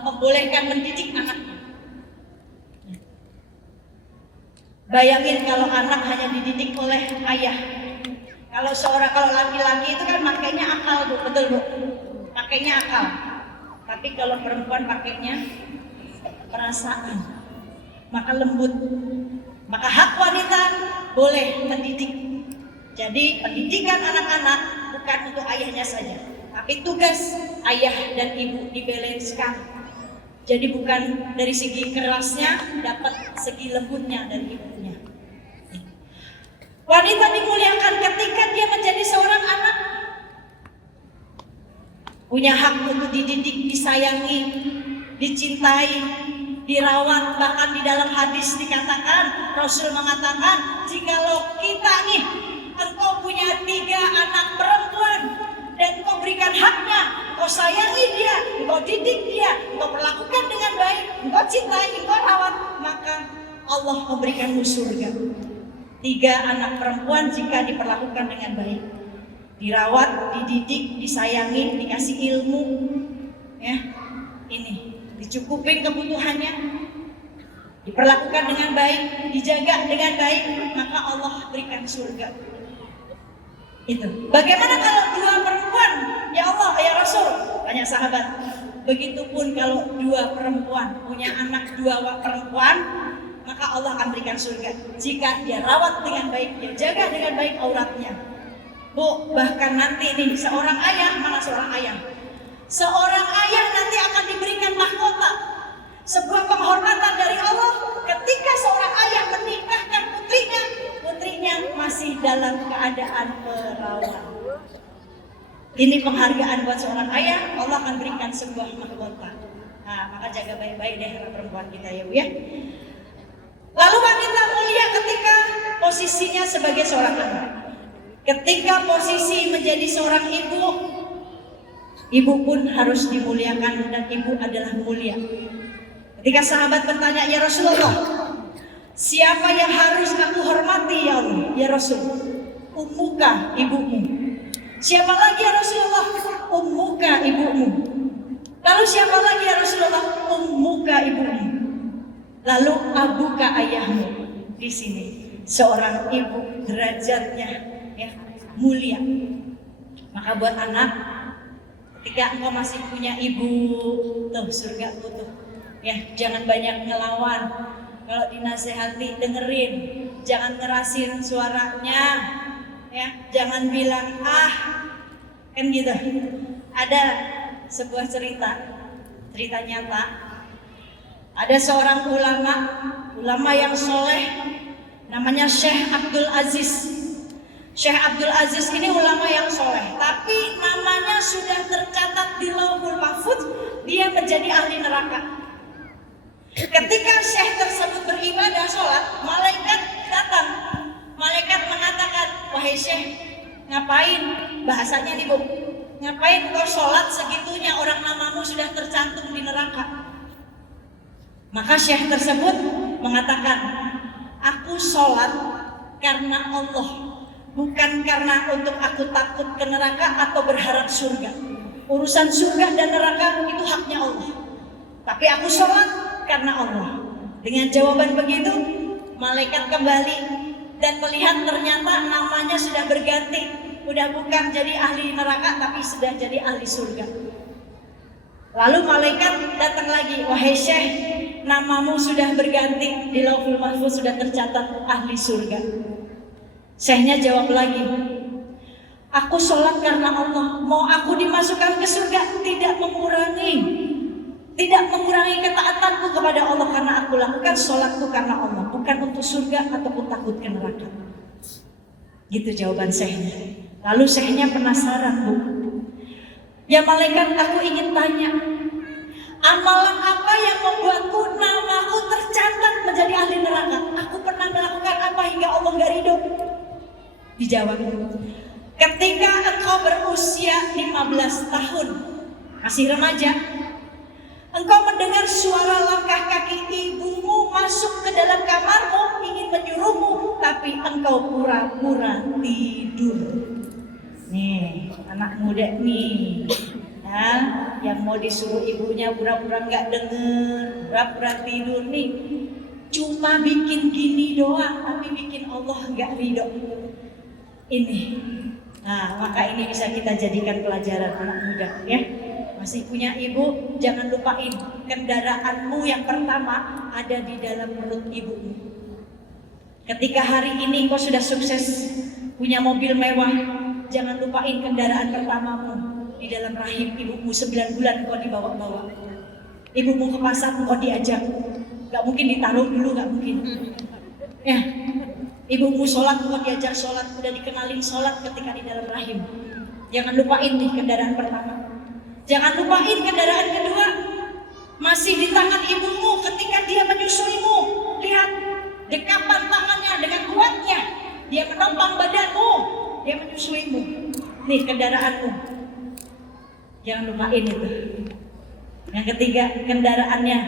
membolehkan mendidik anaknya. Bayangin kalau anak hanya dididik oleh ayah. Kalau laki-laki itu kan makainya akal Bu, betul Bu, pakainya akal. Tapi kalau perempuan pakainya perasaan, maka lembut. Maka hak wanita boleh mendidik. Jadi pendidikan anak-anak bukan untuk ayahnya saja, tapi tugas ayah dan ibu dibalanskan. Jadi bukan dari segi kerasnya dapat segi lembutnya dari ibunya. Wanita dimuliakan ketika dia menjadi seorang anak. Punya hak untuk dididik, disayangi, dicintai, dirawat. Bahkan di dalam hadis dikatakan, Rasul mengatakan, jikalau kita nih, engkau punya 3 anak perempuan dan engkau berikan haknya, engkau sayangi dia, engkau didik dia, engkau perlakukan dengan baik, engkau cintai, engkau rawat, maka Allah memberikanmu surga. 3 anak perempuan jika diperlakukan dengan baik, dirawat, dididik, disayangi, dikasih ilmu, ya, ini dicukupin kebutuhannya, diperlakukan dengan baik, dijaga dengan baik, maka Allah berikan surga. Itu. Bagaimana kalau 2 perempuan? Ya Allah, ya Rasul, tanya sahabat. Begitupun kalau 2 perempuan punya anak 2 perempuan, maka Allah akan berikan surga. Jika dia rawat dengan baik, dia jaga dengan baik auratnya. Bu, bahkan nanti nih seorang ayah, mana seorang ayah? Seorang ayah nanti akan diberikan mahkota, sebuah penghormatan dari Allah ketika seorang ayah menikahkan putrinya masih dalam keadaan perawan. Ini penghargaan buat seorang ayah, Allah akan berikan sebuah mahkota. Nah, maka jaga baik-baik deh anak perempuan kita ya Bu ya. Lalu wanita mulia ketika posisinya sebagai seorang anak. Ketika posisi menjadi seorang ibu, ibu pun harus dimuliakan dan ibu adalah mulia. Ketika sahabat bertanya, ya Rasulullah, siapa yang harus aku hormati ya Allah? Ya Rasul, ummuka, ibumu. Siapa lagi ya Rasulullah? Ummuka, ibumu. Lalu siapa lagi ya Rasulullah? Ummuka, ibumu. Lalu abuka, ayahmu. Di sini seorang ibu derajatnya ya mulia. Maka buat anak, ketika engkau masih punya ibu, tuh surga tuh. Ya, jangan banyak ngelawan. Kalau dinasehati dengerin, jangan ngerasin suaranya. Ya, jangan bilang kan gitu. Ada sebuah cerita nyata. Ada seorang ulama yang soleh, namanya Syekh Abdul Aziz. Syekh Abdul Aziz ini ulama yang soleh, tapi namanya sudah tercatat di Lauhul Mahfuz, dia menjadi ahli neraka. Ketika Syekh tersebut beribadah sholat, malaikat datang. Malaikat mengatakan, wahai Syekh, ngapain? Bahasanya nih Bu, ngapain kau sholat segitunya, orang namamu sudah tercantum di neraka? Maka Syekh tersebut mengatakan, aku sholat karena Allah, bukan karena untuk aku takut ke neraka atau berharap surga. Urusan surga dan neraka itu haknya Allah, tapi aku sholat karena Allah. Dengan jawaban begitu, malaikat kembali dan melihat ternyata namanya sudah berganti, udah bukan jadi ahli neraka tapi sudah jadi ahli surga. Lalu malaikat datang lagi, wahai Syekh, namamu sudah berganti, di Lauhul Mahfuz sudah tercatat ahli surga. Syekhnya jawab lagi, aku sholat karena Allah, mau aku dimasukkan ke surga tidak mengurangi ketaatanku kepada Allah, karena aku lakukan sholatku karena Allah, bukan untuk surga ataupun takut ke neraka. Gitu jawaban Syekhnya. Lalu Syekhnya penasaran, Bu, ya malaikat, aku ingin tanya, amalan apa yang membuatku namaku tercatat menjadi ahli neraka? Aku pernah melakukan apa hingga Allah gak ridho? Dijawab, ketika engkau berusia 15 tahun, masih remaja, engkau mendengar suara langkah kaki ibumu masuk ke dalam kamarmu, ingin menyuruhmu, tapi engkau pura-pura tidur. Nih, anak muda nih, ya, yang mau disuruh ibunya pura-pura nggak denger, pura-pura tidur nih, cuma bikin gini doang, tapi bikin Allah nggak ridho. Ini, nah maka ini bisa kita jadikan pelajaran anak muda, ya. Masih punya ibu, jangan lupain kendaraanmu yang pertama ada di dalam perut ibumu. Ketika hari ini kau sudah sukses punya mobil mewah, jangan lupain kendaraan pertamamu di dalam rahim ibumu. 9 bulan kau dibawa-bawa. Ibumu ke pasar kau diajak, gak mungkin ditaruh dulu, gak mungkin. Ya, ibumu sholat kau diajak sholat, udah dikenalin sholat ketika di dalam rahim. Jangan lupain nih kendaraan pertama. Jangan lupain kendaraan kedua. masih di tangan ibumu ketika dia menyusuimu. Lihat dekapan tangannya dengan kuatnya, dia menopang badanmu, dia menyusuimu. Nih kendaraanmu, jangan lupain itu. Yang ketiga, kendaraannya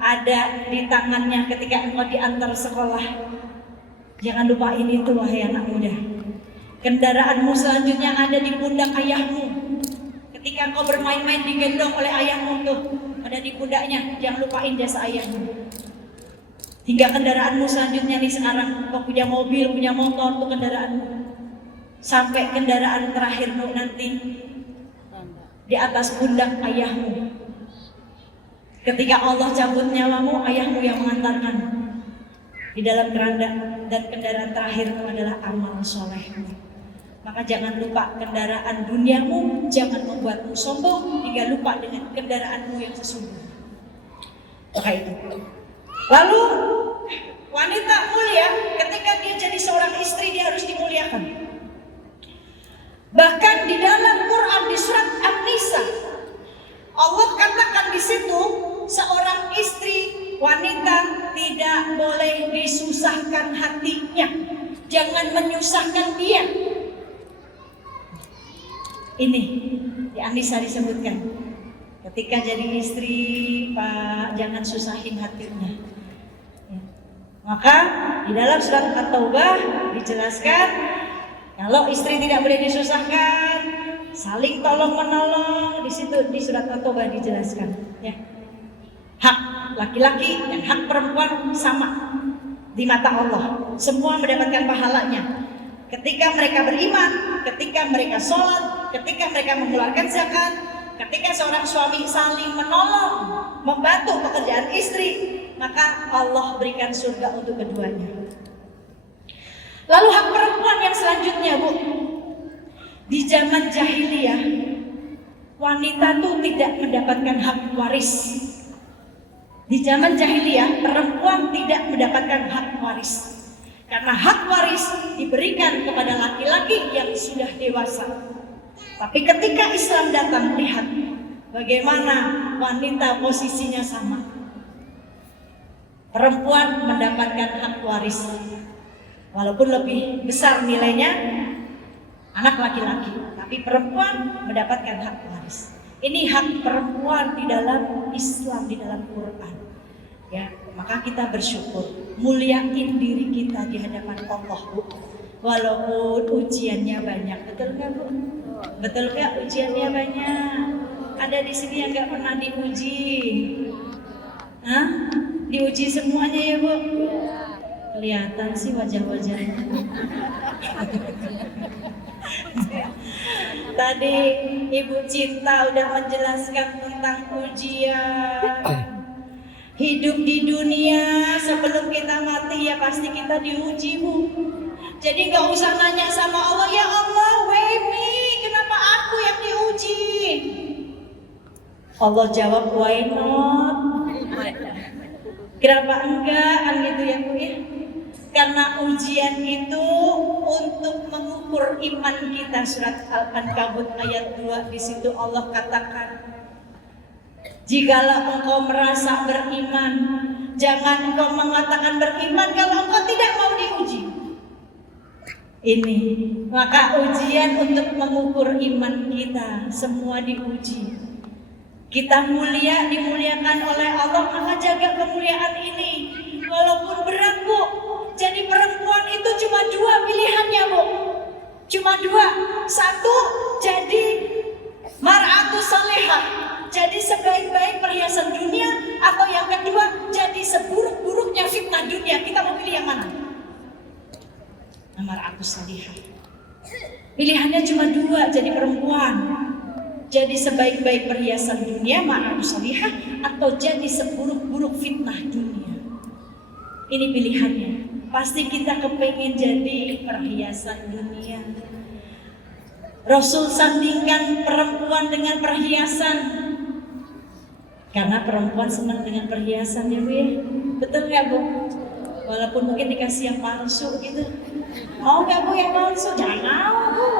ada di tangannya ketika engkau diantar sekolah. Jangan lupain itu wahai anak muda. Kendaraanmu selanjutnya ada di pundak ayahmu. Ketika engkau bermain-main digendong oleh ayahmu tuh, ada di pundaknya. Jangan lupain jasa ayahmu. Hingga kendaraanmu selanjutnya nih sekarang, engkau punya mobil, punya motor, tuh kendaraanmu. Sampai kendaraan terakhirmu nanti di atas pundak ayahmu. Ketika Allah cabut nyawamu, ayahmu yang mengantarkan di dalam keranda, dan kendaraan terakhir itu adalah amal solehmu. Maka jangan lupa kendaraan duniamu, jangan membuatmu sombong hingga lupa dengan kendaraanmu yang sesungguhnya. Maka itu. Lalu wanita mulia ketika dia jadi seorang istri dia harus dimuliakan. Bahkan di dalam Quran di surat An-Nisa Allah katakan di situ seorang istri wanita tidak boleh disusahkan hatinya. Jangan menyusahkan dia. Ini di An-Nisa disebutkan. Ketika jadi istri, Pak, jangan susahin hatinya. Ya. Maka di dalam surat At-Taubah dijelaskan kalau istri tidak boleh disusahkan, saling tolong menolong. Di situ di surat At-Taubah dijelaskan. Ya. Hak laki-laki dan hak perempuan sama di mata Allah. Semua mendapatkan pahalanya. Ketika mereka beriman, ketika mereka sholat, ketika mereka mengeluarkan zakat, ketika seorang suami saling menolong, membantu pekerjaan istri, maka Allah berikan surga untuk keduanya. Lalu hak perempuan yang selanjutnya, Bu. Di zaman jahiliyah, wanita tuh tidak mendapatkan hak waris. Di zaman jahiliyah, perempuan tidak mendapatkan hak waris. Karena hak waris diberikan kepada laki-laki yang sudah dewasa. Tapi ketika Islam datang, lihat bagaimana wanita posisinya sama. Perempuan mendapatkan hak waris. Walaupun lebih besar nilainya anak laki-laki, tapi perempuan mendapatkan hak waris. Ini hak perempuan di dalam Islam, di dalam Quran. Ya, maka kita bersyukur, muliain diri kita di hadapan Allah, Bu. Walaupun ujiannya banyak, betul nggak, Bu? Betul nggak ujiannya banyak? Ada di sini yang nggak pernah diuji? Hah? Diuji semuanya ya, Bu? Kelihatan sih wajah-wajahnya. Tadi Ibu Cinta udah menjelaskan tentang ujian. Hidup di dunia sebelum kita mati ya pasti kita diuji, Bu. Jadi gak usah nanya sama Allah, ya Allah, why me? Kenapa aku yang diuji? Allah jawab, why not? Kenapa enggak? Kan gitu ya, Bu ya. Karena ujian itu untuk mengukur iman kita. Surat Al-Ankabut ayat 2 di situ Allah katakan, jikalau engkau merasa beriman, jangan engkau mengatakan beriman kalau engkau tidak mau diuji. Ini, maka ujian untuk mengukur iman kita, semua diuji. Kita mulia, dimuliakan oleh Allah, maka jaga kemuliaan ini. Walaupun berat, Bu. Jadi perempuan itu cuma dua pilihannya, Bu. Cuma dua. Satu, jadi mar'atu salihah, jadi sebaik-baik perhiasan dunia, atau yang kedua jadi seburuk-buruknya fitnah dunia. Kita mau pilih yang mana? Mar'atu salihah. Pilihannya cuma dua, jadi perempuan. Jadi sebaik-baik perhiasan dunia, mar'atu salihah, atau jadi seburuk-buruk fitnah dunia. Ini pilihannya. Pasti kita kepengen jadi perhiasan dunia. Rasul sandingkan perempuan dengan perhiasan. Karena perempuan senang dengan perhiasan ya, Bu ya. Betul nggak, Bu? Walaupun mungkin dikasih yang palsu gitu. Mau nggak, Bu, yang palsu? Jangan mau, Bu.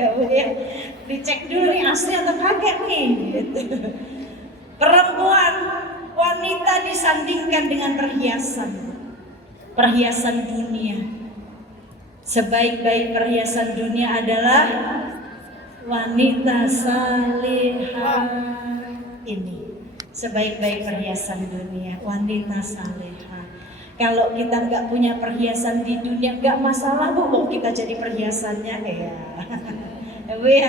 Ya, Bu ya. Dicek dulu nih asli atau kagak nih gitu. Perempuan, wanita disandingkan dengan perhiasan. Perhiasan dunia. Sebaik-baik perhiasan dunia adalah wanita salehah. Ini sebaik-baik perhiasan dunia, wanita salehah. Kalau kita nggak punya perhiasan di dunia, nggak masalah bu, kok kita jadi perhiasannya ya. Bu ya,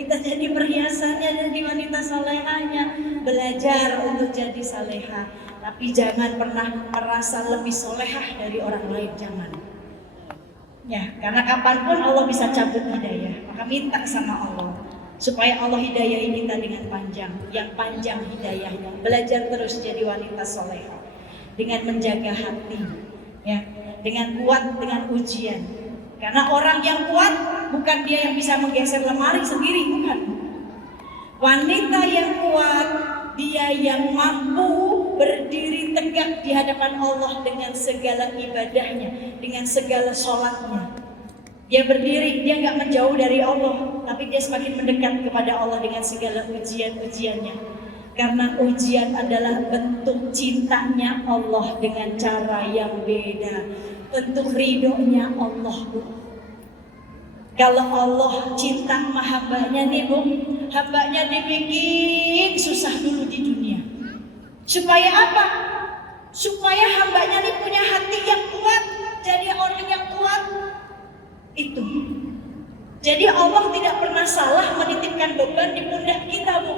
kita jadi perhiasannya, jadi wanita salehahnya. Belajar untuk jadi salehah, tapi jangan pernah merasa lebih solehah dari orang lain, jangan. Ya, karena kapanpun Allah bisa cabut hidayah, maka minta sama Allah supaya Allah hidayahi kita dengan panjang, yang panjang hidayahnya. Belajar terus jadi wanita solehah dengan menjaga hati, ya, dengan kuat dengan ujian. Karena orang yang kuat bukan dia yang bisa menggeser lemari sendiri, bukan. Wanita yang kuat, dia yang mampu berdiri tegak di hadapan Allah dengan segala ibadahnya, dengan segala sholatnya. Dia berdiri, dia nggak menjauh dari Allah, tapi dia semakin mendekat kepada Allah dengan segala ujian-ujiannya. Karena ujian adalah bentuk cintanya Allah dengan cara yang beda, bentuk ridhonya Allah. Kalau Allah cinta sama hambanya nih bu, hambanya dibikin susah dulu di dunia. Supaya apa? Supaya hambanya nih punya hati yang kuat, jadi orang yang kuat. Itu. Jadi Allah tidak pernah salah menitipkan beban di pundak kita bu.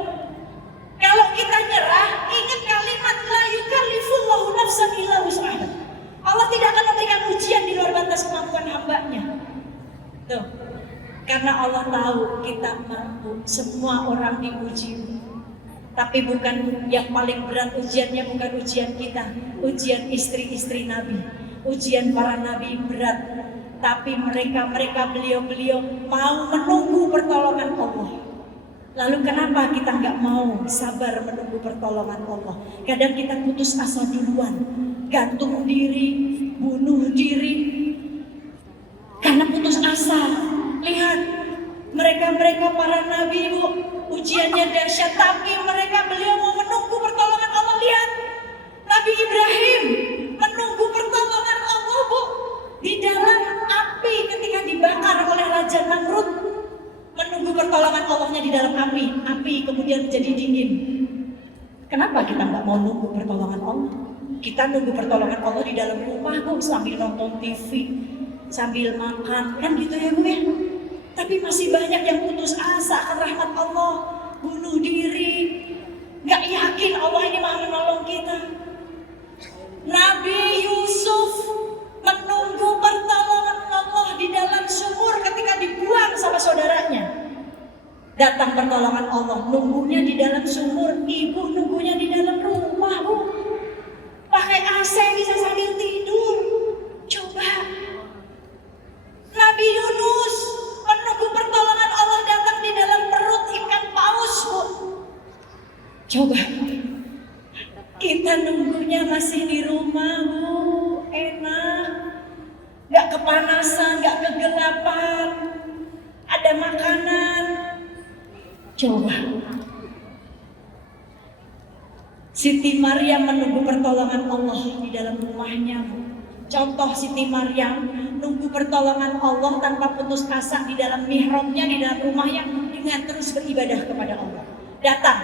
Kalau kita nyerah, ingat kalimat la yukallifullahu nafsan illa wus'aha. Allah tidak akan memberikan ujian di luar batas kemampuan hambanya. Tuh. Karena Allah tahu kita mampu, semua orang diuji. Tapi bukan yang paling berat ujiannya, bukan ujian kita, ujian istri-istri Nabi, ujian para Nabi berat. Tapi mereka beliau mau menunggu pertolongan Allah. Lalu kenapa kita nggak mau sabar menunggu pertolongan Allah? Kadang kita putus asa duluan, gantung diri, bunuh diri, karena putus asa. Lihat, mereka para nabi bu, ujiannya dahsyat, tapi beliau mau menunggu pertolongan Allah. Lihat, Nabi Ibrahim menunggu pertolongan Allah bu, di dalam api ketika dibakar oleh Raja Namrud, menunggu pertolongan Allahnya di dalam api kemudian menjadi dingin. Kenapa kita nggak mau nunggu pertolongan Allah? Kita nunggu pertolongan Allah di dalam rumah bu, sambil nonton TV, sambil makan, kan gitu ya bu ya. Tapi masih banyak yang putus asa akan rahmat Allah, bunuh diri, gak yakin Allah ini mau menolong kita. Nabi Yusuf menunggu pertolongan Allah di dalam sumur ketika dibuang sama saudaranya. Datang pertolongan Allah, nunggunya di dalam sumur, ibu nunggunya di dalam rumah bu. Pakai AC bisa sambil tidur. Coba. Nabi Yunus menunggu pertolongan Allah datang di dalam perut ikan paus bu. Coba. Kita nunggunya masih di rumah bu, enak. Gak kepanasan, gak kegelapan. Ada makanan. Coba. Siti Maryam menunggu pertolongan Allah di dalam rumahnya bu. Contoh Siti Maryam nunggu pertolongan Allah tanpa putus asa di dalam mihrabnya, di dalam rumahnya, dengan terus beribadah kepada Allah. Datang,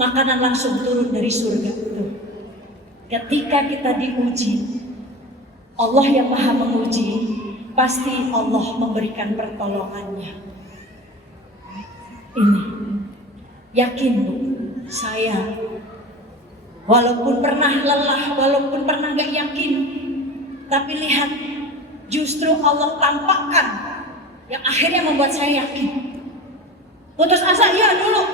makanan langsung turun dari surga. Tuh. Ketika kita diuji, Allah yang maha menguji, pasti Allah memberikan pertolongannya. Ini, yakin bu, saya walaupun pernah lelah, walaupun pernah gak yakin, tapi lihat, justru Allah tampakkan yang akhirnya membuat saya yakin. Putus asa iya dulu,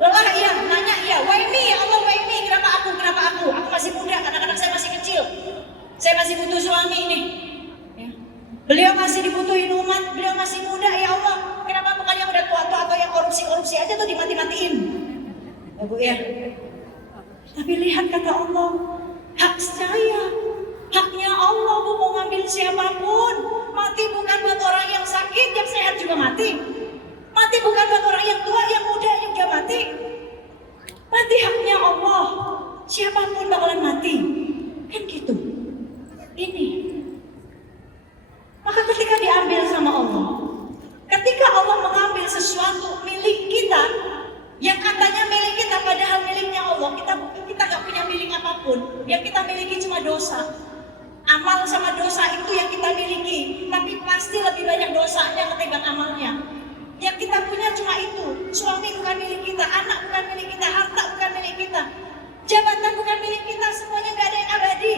lelah iya, nanya iya, why me ya Allah, why me, kenapa aku, aku masih muda, anak-anak saya masih kecil, saya masih butuh suami ini ya. Beliau masih dibutuhin umat, beliau masih muda, ya Allah, kenapa bukan yang udah tua-tua atau yang korupsi aja tuh dimati-matiin ya bu ya. Tapi lihat kata Allah, hak saya, haknya Allah bu, mau ngambil siapapun. Mati bukan buat orang yang sakit, yang sehat juga mati. Mati bukan buat orang yang tua, yang muda juga mati. sekalipun yang kita miliki cuma dosa. Amal sama dosa itu yang kita miliki, tapi pasti lebih banyak dosanya ketimbang amalnya. Yang kita punya cuma itu. Suami bukan milik kita, anak bukan milik kita, harta bukan milik kita, jabatan bukan milik kita, semuanya gak ada yang abadi.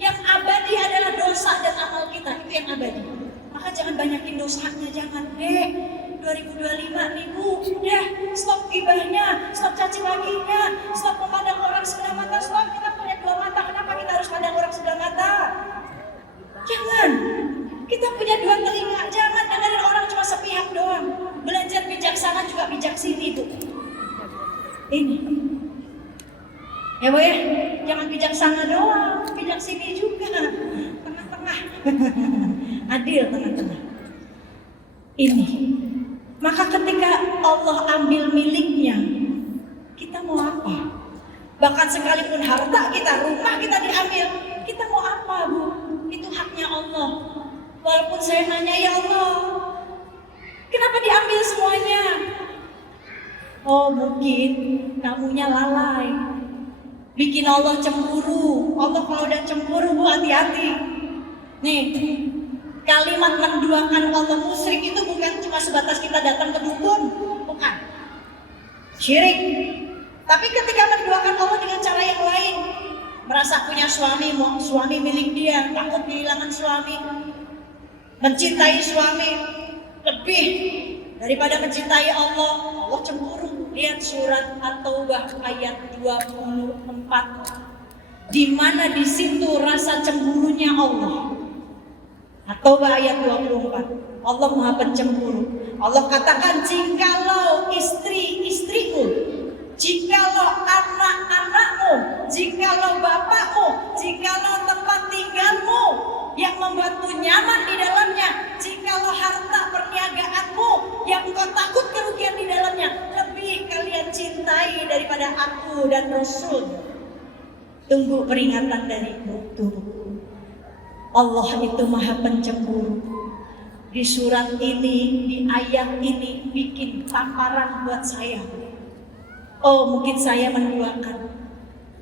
Yang abadi adalah dosa dan amal kita, itu yang abadi. Maka jangan banyakin dosanya, jangan deh. 2025 nih Bu, udah stop gibahnya, stop caci makinya, stop memandang orang sebelah mata. Stop, kita punya dua mata, kenapa kita harus pandang orang sebelah mata? Jangan. Kita punya dua telinga, jangan dengerin orang cuma sepihak doang. Belajar bijaksana juga bijak sini Bu. Ini. Ya Bu ya, jangan bijaksana doang, bijak sini juga. Tengah-tengah. Adil tengah-tengah. Ini. Maka ketika Allah ambil miliknya, kita mau apa? Bahkan sekalipun harta kita, rumah kita diambil, kita mau apa Bu? Itu haknya Allah. Walaupun saya nanya, ya Allah, kenapa diambil semuanya? Oh mungkin kamunya lalai, bikin Allah cemburu. Allah kalau udah cemburu Bu, hati-hati. Nih, kalimat menduakan Allah musyrik itu bukan cuma sebatas kita datang ke dukun, bukan. Syirik. Tapi ketika menduakan Allah dengan cara yang lain, merasa punya suami, mau suami milik dia, takut kehilangan suami, mencintai suami lebih daripada mencintai Allah, Allah cemburu. Lihat surat At-Taubah ayat 24, di mana di situ rasa cemburunya Allah. At-Taubah ayat 24. Allah Maha Pencemburu. Allah katakan, jikalau istri-istrimu, jikalau anak-anakmu, jikalau bapakmu, jikalau tempat tinggalmu yang membuatmu nyaman di dalamnya, jikalau harta perniagaanmu yang kau takut kerugian di dalamnya lebih kalian cintai daripada aku dan Rasul, tunggu peringatan dariku. Allah itu Maha Pencemburu. Di surat ini, di ayat ini bikin tamparan buat saya. Oh mungkin saya menduakan,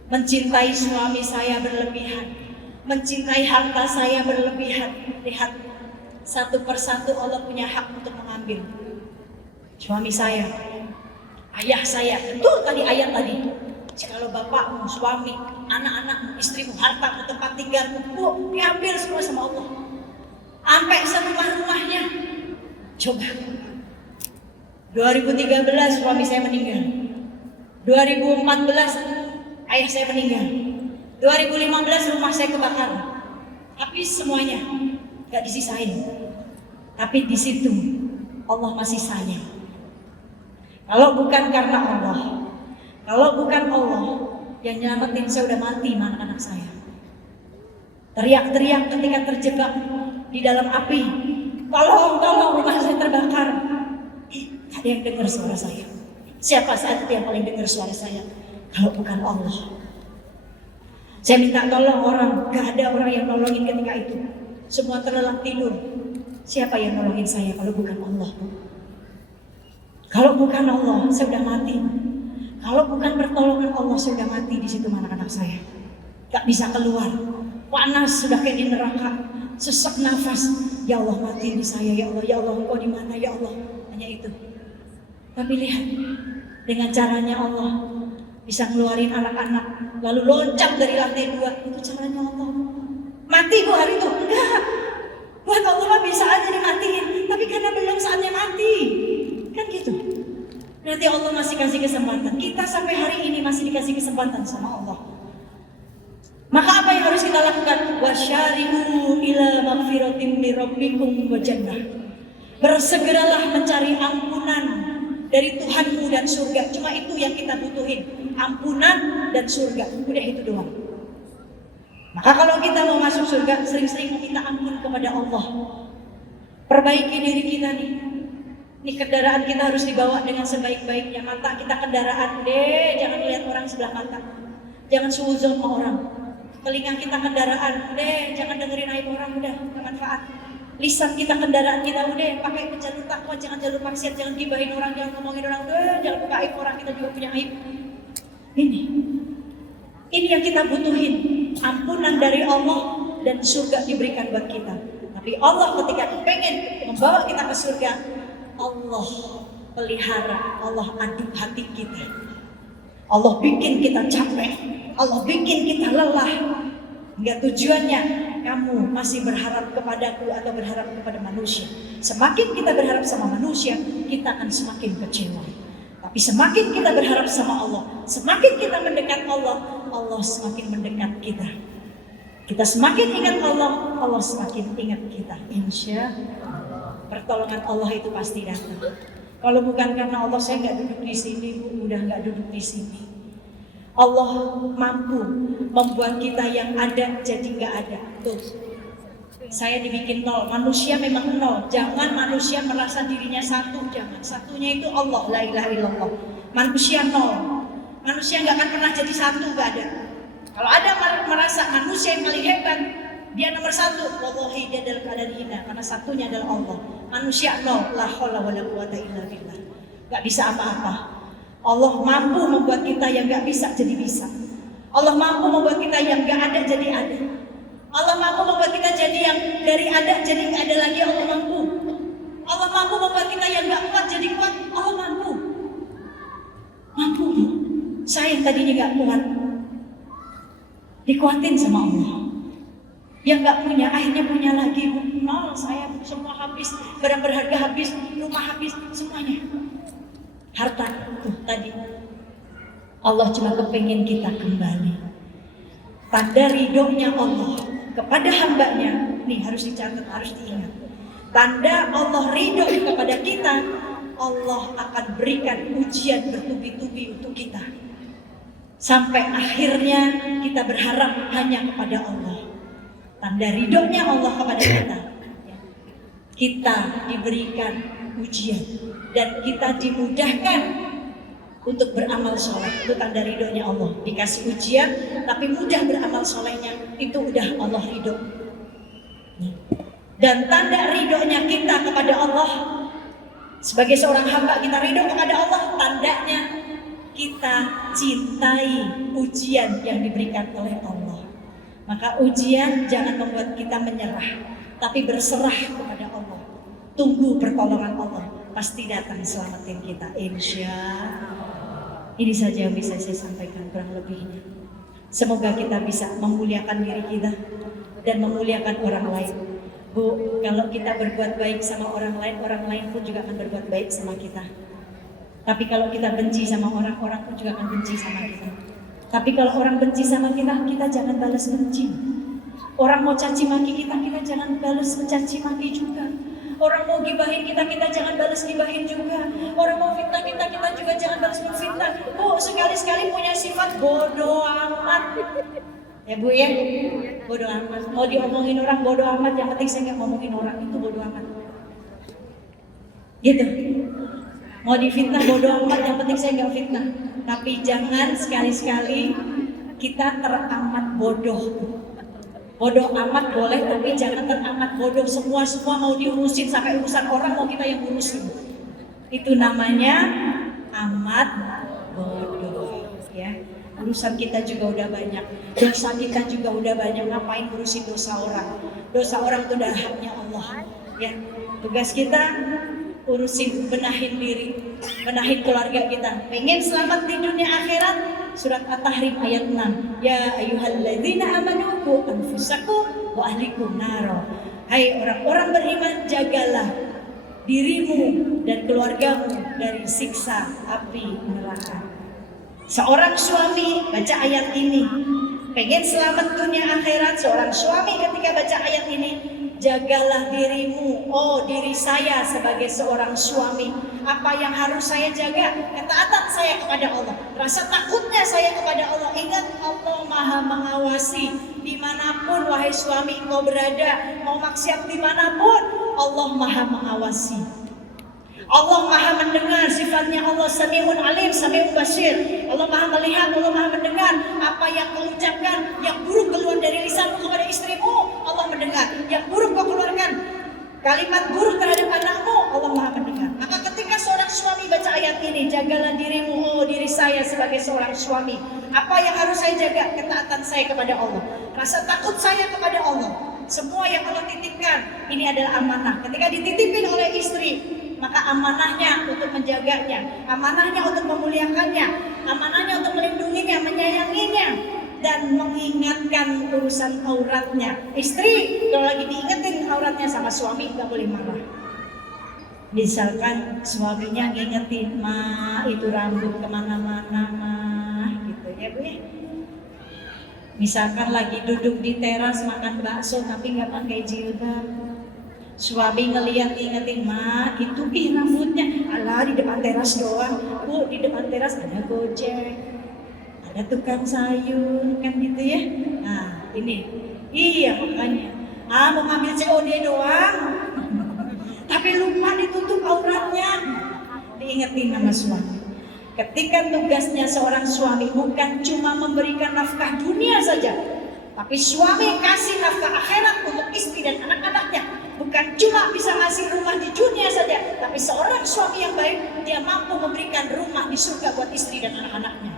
mencintai suami saya berlebihan, mencintai harta saya berlebihan. Lihat, satu persatu Allah punya hak untuk mengambil. Suami saya, ayah saya, betul tadi ayat tadi. Jikalau bapakmu, suami, anak-anakmu, istrimu, hartamu, tempat tinggalmu, Bu, diambil semua sama Allah. Sampai serumah-rumahnya. Coba. 2013 suami saya meninggal. 2014 ayah saya meninggal. 2015 rumah saya kebakar. Habis semuanya, gak disisain. Tapi di situ Allah masih sayang. Kalau bukan karena Allah, kalau bukan Allah yang nyelamatin, saya udah mati sama anak-anak saya. Teriak-teriak ketika terjebak di dalam api, tolong, tolong, rumah saya terbakar. Ada yang dengar suara saya. Siapa saat itu yang paling dengar suara saya? Kalau bukan Allah. Saya minta tolong orang, gak ada orang yang nolongin ketika itu. Semua terlelap tidur. Siapa yang nolongin saya kalau bukan Allah? Kalau bukan Allah, saya udah mati. Kalau bukan pertolongan Allah, saya sudah mati di situ anak-anak saya. Gak bisa keluar, panas sudah kayak di neraka, sesak nafas. Ya Allah, mati di saya, ya Allah, Engkau di mana, ya Allah? Hanya itu. Tapi lihat, dengan caranya Allah bisa ngeluarin anak-anak, lalu loncat dari lantai 2. Itu caranya Allah. Mati gua hari itu? Enggak. Buat Allah bisa aja dimatiin, tapi karena belum saatnya mati, kan gitu. Berarti Allah masih kasih kesempatan. Kita sampai hari ini masih dikasih kesempatan sama Allah. Maka apa yang harus kita lakukan? Wasyari'u ila magfiratin min rabbikum wa jannah. Bersegeralah mencari ampunan dari Tuhanmu dan surga. Cuma itu yang kita butuhin. Ampunan dan surga. Udah itu doang. Maka kalau kita mau masuk surga, sering-sering meminta ampun kepada Allah. Perbaiki diri kita nih. Ini kendaraan kita harus dibawa dengan sebaik-baiknya. Mata kita kendaraan deh, jangan lihat orang sebelah mata. Jangan suuzon sama orang. Telinga kita kendaraan deh, jangan dengerin aib orang, udah, gak manfaat. Lisan kita kendaraan kita, udah, pakai jalur takwa, jangan jalur maksiat, jangan gibahin orang, jangan ngomongin orang, udah, jangan buka aib orang, kita juga punya aib. Ini. Ini yang kita butuhin, ampunan dari Allah dan surga diberikan buat kita. Tapi Allah ketika pengen membawa kita ke surga, Allah pelihara, Allah aduk hati kita. Allah bikin kita capek, Allah bikin kita lelah. Hingga tujuannya kamu masih berharap kepadaku atau berharap kepada manusia. Semakin kita berharap sama manusia, kita akan semakin kecewa. Tapi semakin kita berharap sama Allah, semakin kita mendekat Allah, Allah semakin mendekat kita. Kita semakin ingat Allah, Allah semakin ingat kita. Insya Allah pertolongan Allah itu pasti datang. Kalau bukan karena Allah, saya nggak duduk di sini, Bu, udah nggak duduk di sini. Allah mampu membuat kita yang ada jadi nggak ada. Tuh, saya dibikin nol, manusia memang nol. Jangan manusia merasa dirinya satu, jangan. Satunya itu Allah, la ilaha illallah. Manusia nol, manusia nggak akan pernah jadi satu, nggak ada. Kalau ada merasa manusia yang paling hebat, dia nomor satu, wallahi dia dalam keadaan hina, karena satunya adalah Allah. Manusia nol, la haula wala quwata illa billah. Gak bisa apa-apa. Allah mampu membuat kita yang gak bisa jadi bisa. Allah mampu membuat kita yang gak ada jadi ada. Allah mampu membuat kita jadi yang dari ada jadi gak ada lagi. Allah mampu. Allah mampu membuat kita yang gak kuat jadi kuat. Allah mampu. Mampu. Saya yang tadinya gak kuat, dikuatin sama Allah. Yang gak punya, akhirnya punya lagi. Nol, saya semua habis, barang berharga habis, rumah habis, semuanya. Harta tuh tadi. Allah cuma kepengen kita kembali. Tanda ridhonya Allah kepada hambanya, nih harus dicatat, harus diingat. Tanda Allah ridho kepada kita, Allah akan berikan ujian bertubi-tubi untuk kita. Sampai akhirnya kita berharap hanya kepada Allah. Tanda ridhonya Allah kepada kita, kita diberikan ujian dan kita dimudahkan untuk beramal soleh. Itu tanda ridhonya Allah. Dikasih ujian tapi mudah beramal solehnya, itu udah Allah ridho. Dan tanda ridhonya kita kepada Allah, sebagai seorang hamba kita ridho kepada Allah, tandanya kita cintai ujian yang diberikan oleh Allah. Maka ujian jangan membuat kita menyerah, tapi berserah kepada Allah. Tunggu pertolongan Allah, pasti datang selamatin kita, insya Allah. Ini saja yang bisa saya sampaikan kurang lebihnya. Semoga kita bisa memuliakan diri kita dan memuliakan orang lain. Bu, kalau kita berbuat baik sama orang lain pun juga akan berbuat baik sama kita. Tapi kalau kita benci sama orang pun juga akan benci sama kita. Tapi kalau orang benci sama kita, kita jangan balas benci. Orang mau caci maki kita, kita jangan balas mencaci maki juga. Orang mau gibahin kita, kita jangan balas gibahin juga. Orang mau fitnah kita, kita juga jangan balas menfitnah. Bu, sekali-sekali punya sifat bodoh amat. Ya Bu ya, bodoh amat. Mau diomongin orang bodoh amat, yang penting saya nggak ngomongin orang, itu bodoh amat. Gitu. Mau difitnah bodoh amat, yang penting saya nggak fitnah. Tapi jangan sekali-sekali kita teramat bodoh. Bodoh amat boleh, tapi jangan teramat bodoh. Semua mau diurusin, sampai urusan orang mau kita yang urusin. Itu namanya amat bodoh. Ya, urusan kita juga udah banyak, dosa kita juga udah banyak. Ngapain ngurusin dosa orang? Dosa orang itu udah haknya Allah. Ya, tugas kita urusin, benahin diri, benahin keluarga kita. Pengen selamat di dunia akhirat? Surat At-Tahrim ayat 6. Ya ayyuhalladzina amanu qu anfusakum wa ahlikum naro. Hai orang-orang beriman, jagalah dirimu dan keluargamu dari siksa api neraka. Seorang suami baca ayat ini, pengen selamat dunia akhirat. Seorang suami ketika baca ayat ini, jagalah dirimu. Oh, diri saya sebagai seorang suami, apa yang harus saya jaga? Ketaatan saya kepada Allah, rasa takutnya saya kepada Allah. Ingat, Allah Maha mengawasi dimanapun wahai suami engkau berada. Mau maksiat dimanapun, Allah Maha mengawasi. Allah Maha mendengar, sifatnya Allah Sami'un Alim, Sami'un Basir. Allah Maha melihat, Allah Maha mendengar apa yang kau ucapkan. Yang buruk keluar dari lisanmu kepada istrimu, Allah mendengar. Yang buruk kau keluarkan, kalimat buruk terhadap anakmu, Allah Maha mendengar. Maka ketika seorang suami baca ayat ini, jagalah dirimu, oh diri saya sebagai seorang suami. Apa yang harus saya jaga? Ketaatan saya kepada Allah, rasa takut saya kepada Allah. Semua yang Allah titipkan ini adalah amanah. Ketika dititipin oleh istri, maka amanahnya untuk menjaganya, amanahnya untuk memuliakannya, amanahnya untuk melindunginya, menyayanginya, dan mengingatkan urusan auratnya. Istri kalau lagi diingetin auratnya sama suami nggak boleh marah. Misalkan suaminya ngingetin, "Ma, itu rambut kemana-mana, Ma," gitu ya Bu ya. Misalkan lagi duduk di teras makan bakso tapi nggak pakai jilbab, suami ngeliat ingetin, "Ma, itu rambutnya, alah di depan teras doang, Bu, di depan teras ada Gojek, ada tukang sayur," kan gitu ya. Nah ini, iya makanya, mau ngambil COD doang, tapi lupa ditutup auratnya, diingetin sama suami. Ketika tugasnya seorang suami bukan cuma memberikan nafkah dunia saja, tapi suami kasih nafkah akhirat untuk istri dan anak-anaknya. Bukan cuma bisa ngasih rumah di dunia saja, tapi seorang suami yang baik, dia mampu memberikan rumah di surga buat istri dan anak-anaknya.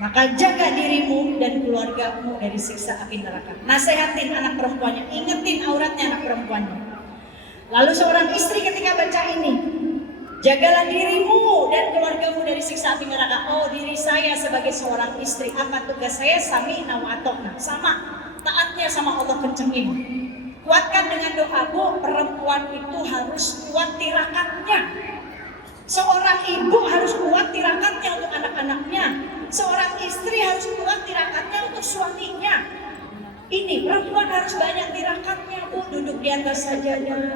Maka jaga dirimu dan keluargamu dari siksa api neraka. Nasehatin anak perempuannya, ingetin auratnya anak perempuannya. Lalu seorang istri ketika baca ini, jagalah dirimu dan keluargamu dari siksa api neraka. Oh, diri saya sebagai seorang istri, apa tugas saya? Sami'na wa ata'na. Sama, taatnya sama Allah kencengin. Kuatkan dengan doa, Bu, perempuan itu harus kuat tirakatnya. Seorang ibu harus kuat tirakatnya untuk anak-anaknya. Seorang istri harus kuat tirakatnya untuk suaminya. Ini perempuan harus banyak tirakatnya, Bu, duduk di atas sajadah,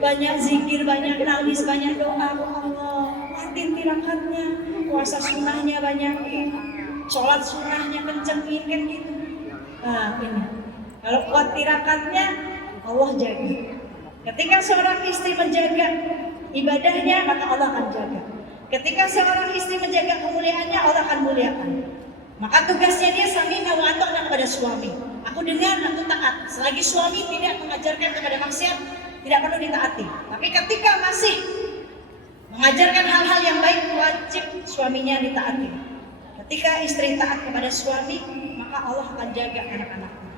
banyak zikir, banyak nangis, banyak doa. Allah, kuatin tirakatnya, puasa sunnahnya banyakin, sholat sunnahnya kencengin, kan gitu. Nah ini, kalau kuat tirakatnya, Allah jaga. Ketika seorang istri menjaga ibadahnya, maka Allah akan jaga. Ketika seorang istri menjaga kemuliaannya, Allah akan muliakan. Maka tugasnya dia sami'na wa ata'na kepada suami. Aku dengar, aku taat. Selagi suami tidak mengajarkan kepada maksiat, tidak perlu ditaati. Tapi ketika masih mengajarkan hal-hal yang baik, wajib suaminya ditaati. Ketika istri taat kepada suami, maka Allah akan jaga anak-anaknya.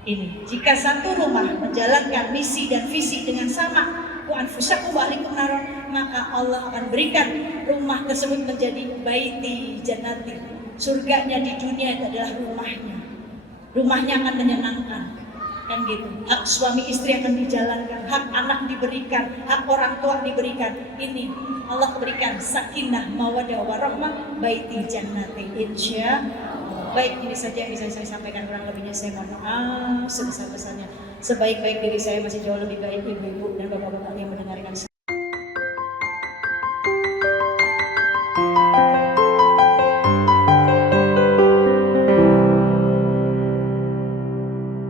Ini, jika satu rumah menjalankan misi dan visi dengan sama, wa anfusakum wa ahlikum naron, maka Allah akan berikan rumah tersebut menjadi baiti jannati. Surganya di dunia itu adalah rumahnya. Rumahnya akan menyenangkan. Kan gitu. Hak suami istri akan dijalankan, hak anak diberikan, hak orang tua diberikan. Ini Allah berikan sakinah, mawaddah, warahmah, baiti jannati, insyaallah. Baik, ini saja yang bisa saya sampaikan, kurang lebihnya saya mohon maaf sebesar-besarnya. Sebaik-baik diri saya masih jauh lebih baik ibu-ibu dan bapak-bapak yang mendengarkan.